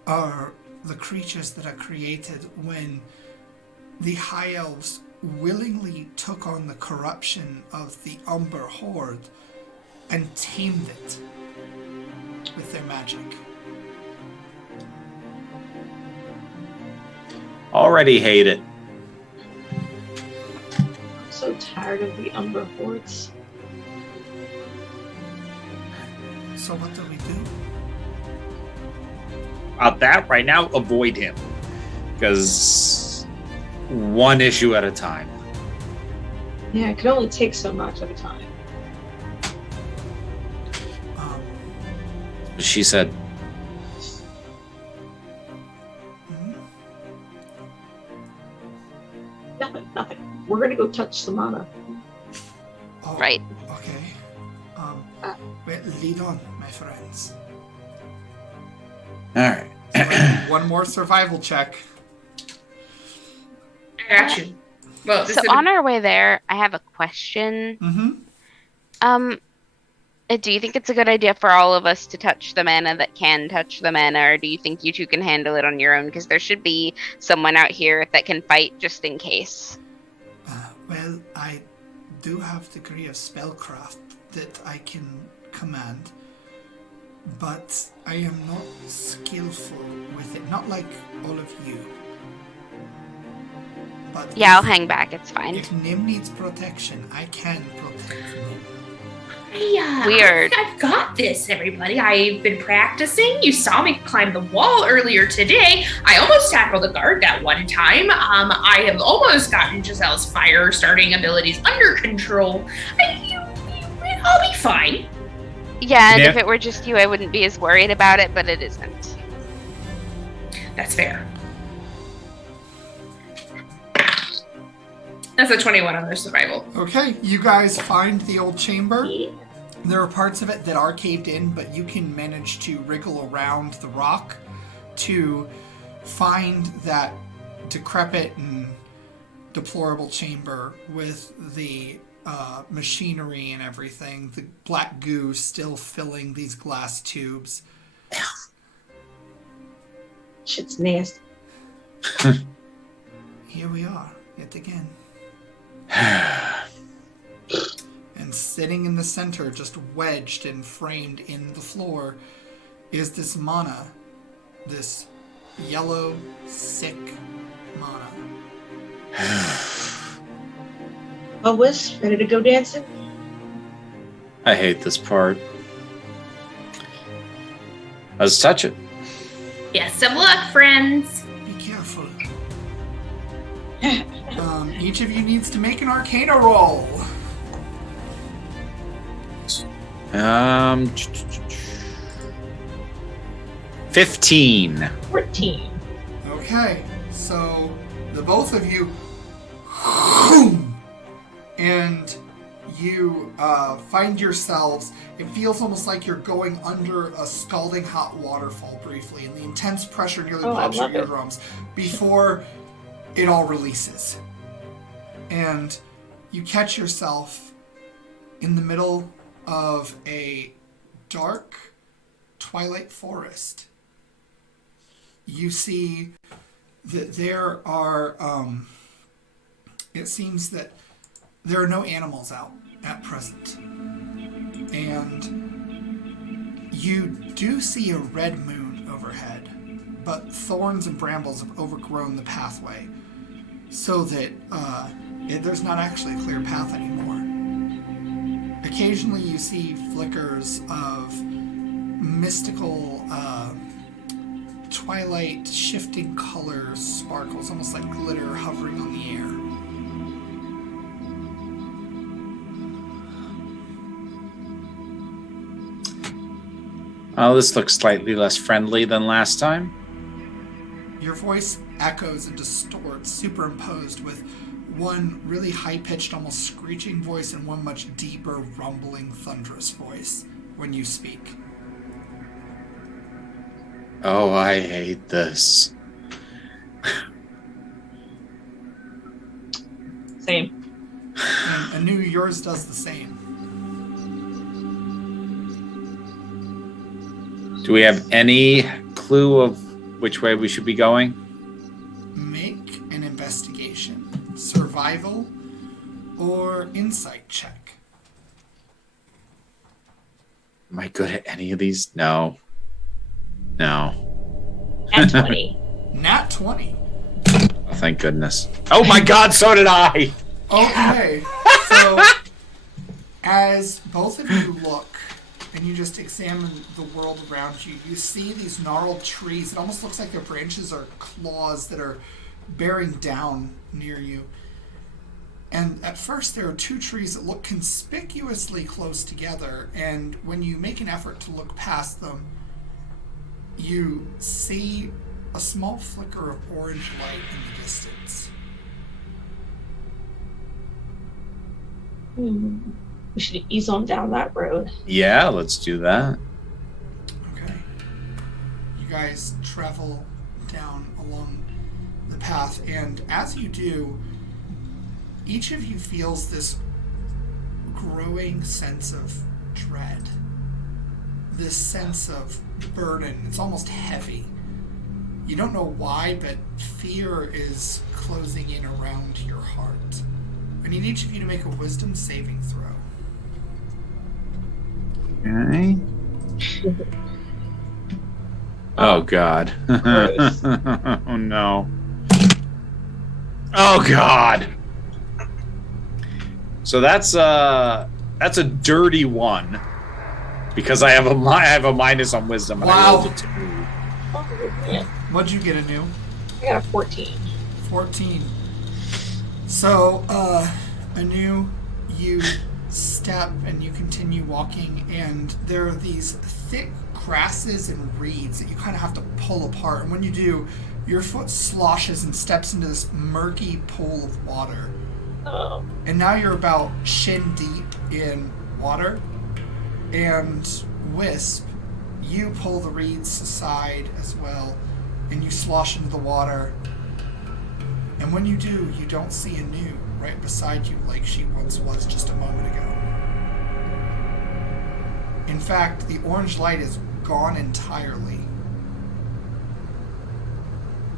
are the creatures that are created when the High Elves willingly took on the corruption of the Umber Horde and tamed it with their magic. Already hate it. I'm so tired of the Umber Hordes. So what do we do? About that, right now, avoid him. Because one issue at a time. Yeah, it can only take so much at a time. Um, She said, Nothing. We're gonna go touch Samana. oh, Right. Okay. Well, lead on, my friends. all right. So I need one more survival check. I got you. Well, this So is on our way there, I have a question. Mm-hmm. Do you think it's a good idea for all of us to touch the mana that can touch the mana, or do you think you two can handle it on your own? Because there should be someone out here that can fight just in case. Well, I do have a degree of spellcraft that I can command, but I am not skillful with it. Not like all of you. But Yeah, I'll if- hang back. It's fine. If Nim needs protection, I can protect Nim. Weird. I've got this, everybody. I've been practicing. You saw me climb the wall earlier today. I almost tackled a guard that one time. I have almost gotten Giselle's fire starting abilities under control. I'll be fine. Yeah, and Yeah. if it were just you, I wouldn't be as worried about it, but it isn't. That's fair. That's a 21 on their survival. Okay, you guys find the old chamber. Yeah. There are parts of it that are caved in, but you can manage to wriggle around the rock to find that decrepit and deplorable chamber with the machinery and everything, the black goo still filling these glass tubes. Shit's nasty. Here we are, yet again. And sitting in the center, just wedged and framed in the floor, is this mana. This yellow, sick mana. Oh, Wiz, ready to go dancing? I hate this part. Let's touch it. Yes, of luck, friends. Be careful. Each of you needs to make an Arcana roll. 15. 14. Okay, so the both of you, and you find yourselves. It feels almost like you're going under a scalding hot waterfall briefly, and the intense pressure nearly Oh, I pops your love it. eardrums before it all releases. And you catch yourself in the middle of a dark twilight forest. You see that there are, it seems that there are no animals out at present. And you do see a red moon overhead, but thorns and brambles have overgrown the pathway so that there's not actually a clear path anymore. Occasionally you see flickers of mystical twilight shifting colors, sparkles, almost like glitter hovering on the air. Oh, this looks slightly less friendly than last time. Your voice echoes and distorts, superimposed with one really high-pitched, almost screeching voice and one much deeper, rumbling, thunderous voice when you speak. Oh, I hate this. Same. And Anu, yours does the same. Do we have any clue of which way we should be going? Make an investigation, survival, or insight check. Am I good at any of these? No. No. At 20. Nat 20. Oh, thank goodness. Oh my God, so did I! Okay, so as both of you look and you just examine the world around you, you see these gnarled trees. It almost looks like their branches are claws that are bearing down near you. And at first there are two trees that look conspicuously close together, and when you make an effort to look past them, you see a small flicker of orange light in the distance. We should ease on down that road. Yeah, let's do that. Okay. You guys travel down along the path, and as you do, each of you feels this growing sense of dread. This sense of burden. It's almost heavy. You don't know why, but fear is closing in around your heart. I need each of you to make a wisdom saving throw. Okay. Oh God. Gross. Oh no. Oh God. So that's a dirty one because I have a minus on wisdom and I Wow. rolled a 2. Oh, yeah. What'd you get, Anu? I got a 14. 14. So, Anu, you step and you continue walking, and there are these thick grasses and reeds that you kind of have to pull apart. And when you do, your foot sloshes and steps into this murky pool of water. Oh. And now you're about shin deep in water. And Wisp, you pull the reeds aside as well, and you slosh into the water. And when you do, you don't see Anu right beside you like she once was just a moment ago. In fact, the orange light is gone entirely.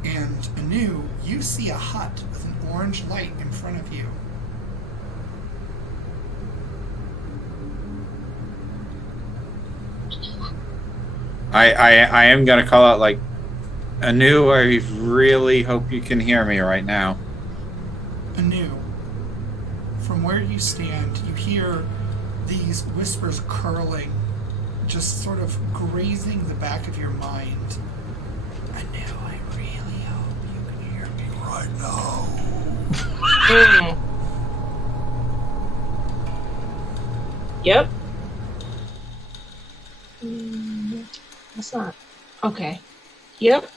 And Anu, you see a hut with an orange light in front of you. I am gonna call out like Anu, I really hope you can hear me right now. Anu, from where you stand, you hear these whispers curling, just sort of grazing the back of your mind. Anu, I really hope you can hear me right now. Yep. That's not. Okay. Yep.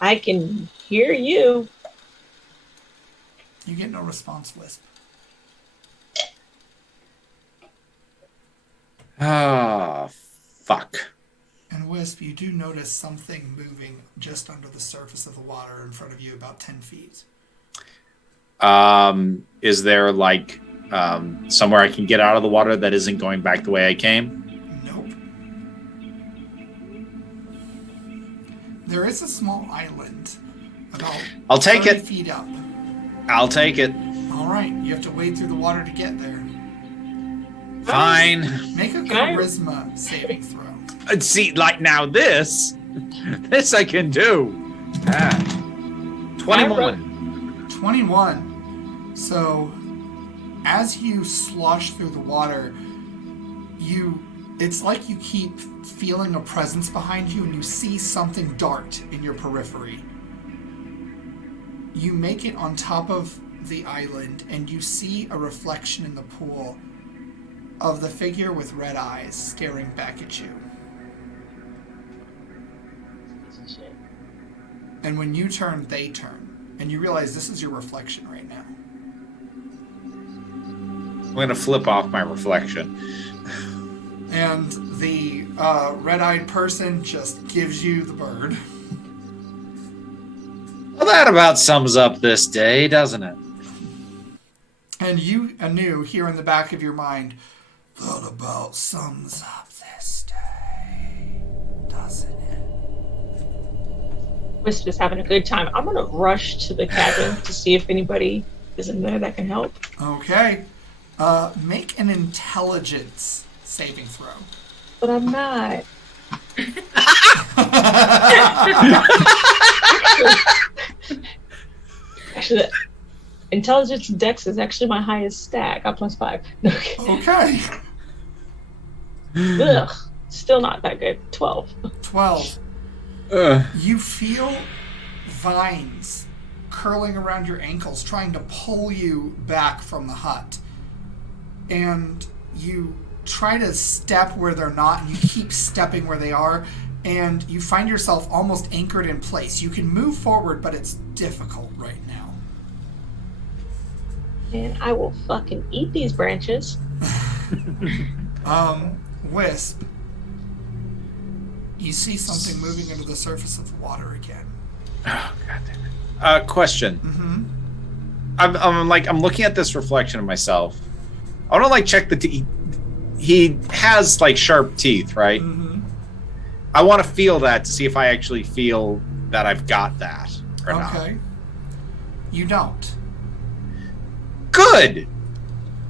I can hear you. You get no response, Wisp. Ah, fuck. And Wisp, you do notice something moving just under the surface of the water in front of you, about 10 feet. Is there like somewhere I can get out of the water that isn't going back the way I came? Nope. There is a small island, about I'll take 30 it. feet up. I'll take it. All right, you have to wade through the water to get there. Fine. Make a Can I- charisma saving throw. See, like now this I can do. 21. 21. So, as you slosh through the water, it's like you keep feeling a presence behind you and you see something dart in your periphery. You make it on top of the island and you see a reflection in the pool of the figure with red eyes staring back at you. And when you turn, they turn. And you realize this is your reflection right now. I'm gonna flip off my reflection. And the red-eyed person just gives you the bird. Well, that about sums up this day, doesn't it? And you, Anu, here in the back of your mind, that about sums up this day, doesn't it? Wisp is having a good time. I'm gonna rush to the cabin to see if anybody is in there that can help. Okay. Make an intelligence saving throw. But I'm not. Actually, intelligence dex is actually my highest stat. Got +5. Okay. Ugh. Still not that good. 12. 12. You feel vines curling around your ankles, trying to pull you back from the hut. And you try to step where they're not, and you keep stepping where they are, and you find yourself almost anchored in place. You can move forward, but it's difficult right now. And I will fucking eat these branches. Wisp, you see something moving into the surface of the water again. Oh, God damn it. Question. Mm-hmm. I'm looking at this reflection of myself. I want to check the teeth. He has sharp teeth, right? Mm-hmm. I want to feel that to see if I actually feel that I've got that or not. Okay. You don't. Good.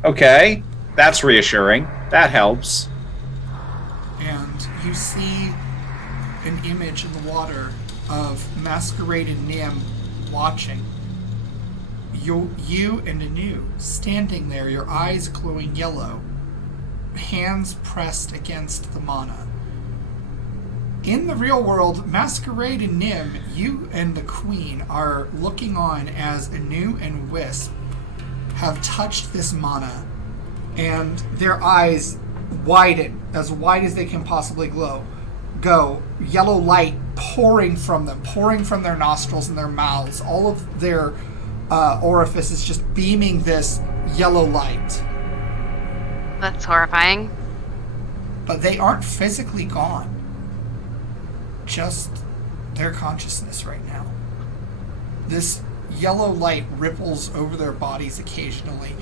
Okay. That's reassuring. That helps. And you see an image in the water of Masquerade and Nim watching. You and Anu standing there, your eyes glowing yellow, hands pressed against the mana. In the real world, Masquerade and Nim, you and the Queen are looking on as Anu and Wisp have touched this mana, and their eyes widen, as wide as they can possibly go. Yellow light pouring from them, pouring from their nostrils and their mouths. All of their orifices just beaming this yellow light. That's horrifying. But they aren't physically gone. Just their consciousness right now. This yellow light ripples over their bodies occasionally,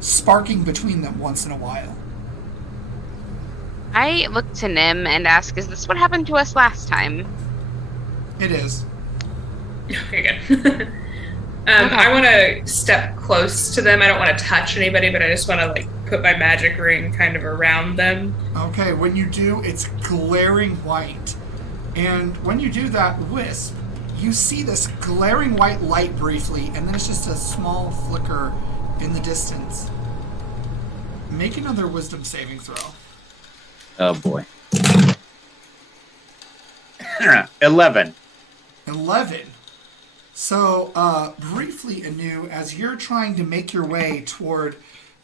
sparking between them once in a while. I look to Nim and ask, is this what happened to us last time? It is. Okay, good. I want to step close to them. I don't want to touch anybody, but I just want to put my magic ring kind of around them. Okay, when you do, it's glaring white. And when you do that, Wisp, you see this glaring white light briefly, and then it's just a small flicker in the distance. Make another wisdom saving throw. Oh, boy. 11. 11. So, briefly, Anu, as you're trying to make your way toward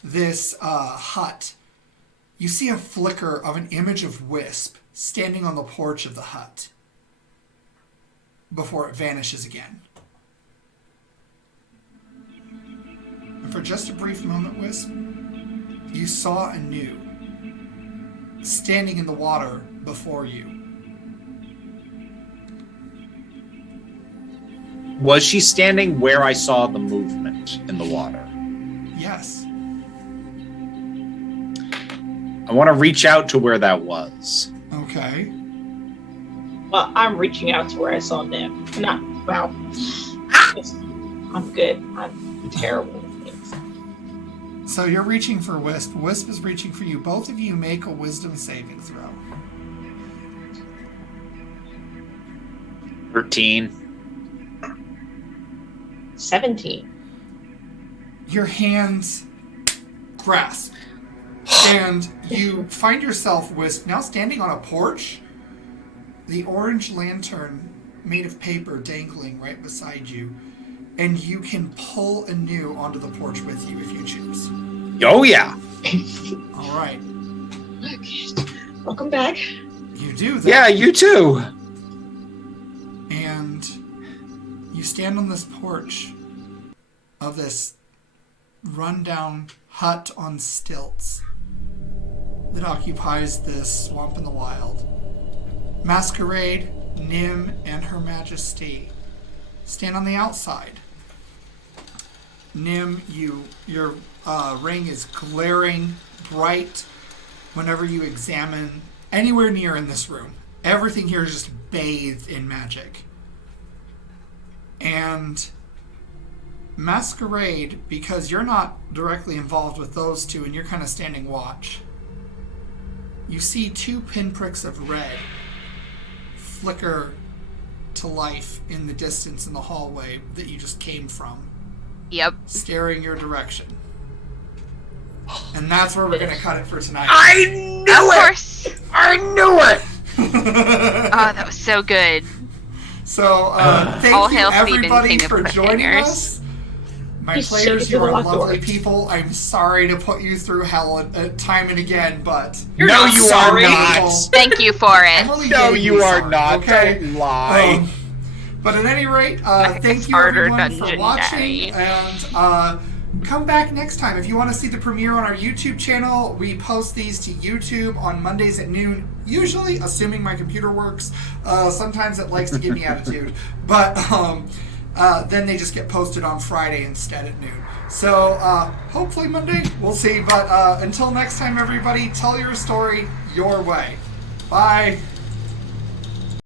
this hut, you see a flicker of an image of Wisp standing on the porch of the hut before it vanishes again. And for just a brief moment, Wisp, you saw Anu standing in the water before you. Was she standing where I saw the movement in the water? Yes. I want to reach out to where that was. Okay. Well, I'm reaching out to where I saw them. I'm good. I'm terrible at things. So you're reaching for Wisp. Wisp is reaching for you. Both of you make a wisdom saving throw. 13. 17. Your hands grasp. And you find yourself, Wisp, now standing on a porch. The orange lantern made of paper dangling right beside you. And you can pull Anu onto the porch with you if you choose. Oh, yeah. All right. Welcome back. You do that. Yeah, you too. And you stand on this porch of this rundown hut on stilts. that occupies this swamp in the wild. Masquerade, Nim, and Her Majesty stand on the outside. Nim, your ring is glaring bright whenever you examine anywhere near in this room. Everything here is just bathed in magic. And Masquerade, because you're not directly involved with those two and you're kind of standing watch, you see 2 pinpricks of red flicker to life in the distance in the hallway that you just came from, Yep. staring your direction. And that's where we're going to cut it for tonight. I knew Of it! course. I knew it! Oh, that was so good. So, thank All you hail Stephen, everybody king of for joining cliffhangers. us. My He's players, so you are good at lovely doors. people. I'm sorry to put you through hell time and again, but You're No, not you are sorry. not. Thank you for I'm it. only No, getting you are sorry, not. Okay. Don't lie. But at any rate, Like a thank you smarter everyone for dungeon watching, daddy. and come back next time. If you want to see the premiere on our YouTube channel, we post these to YouTube on Mondays at noon, usually, assuming my computer works. Sometimes it likes to give me attitude, but then they just get posted on Friday instead at noon. So hopefully Monday, we'll see. But until next time, everybody, tell your story your way. Bye.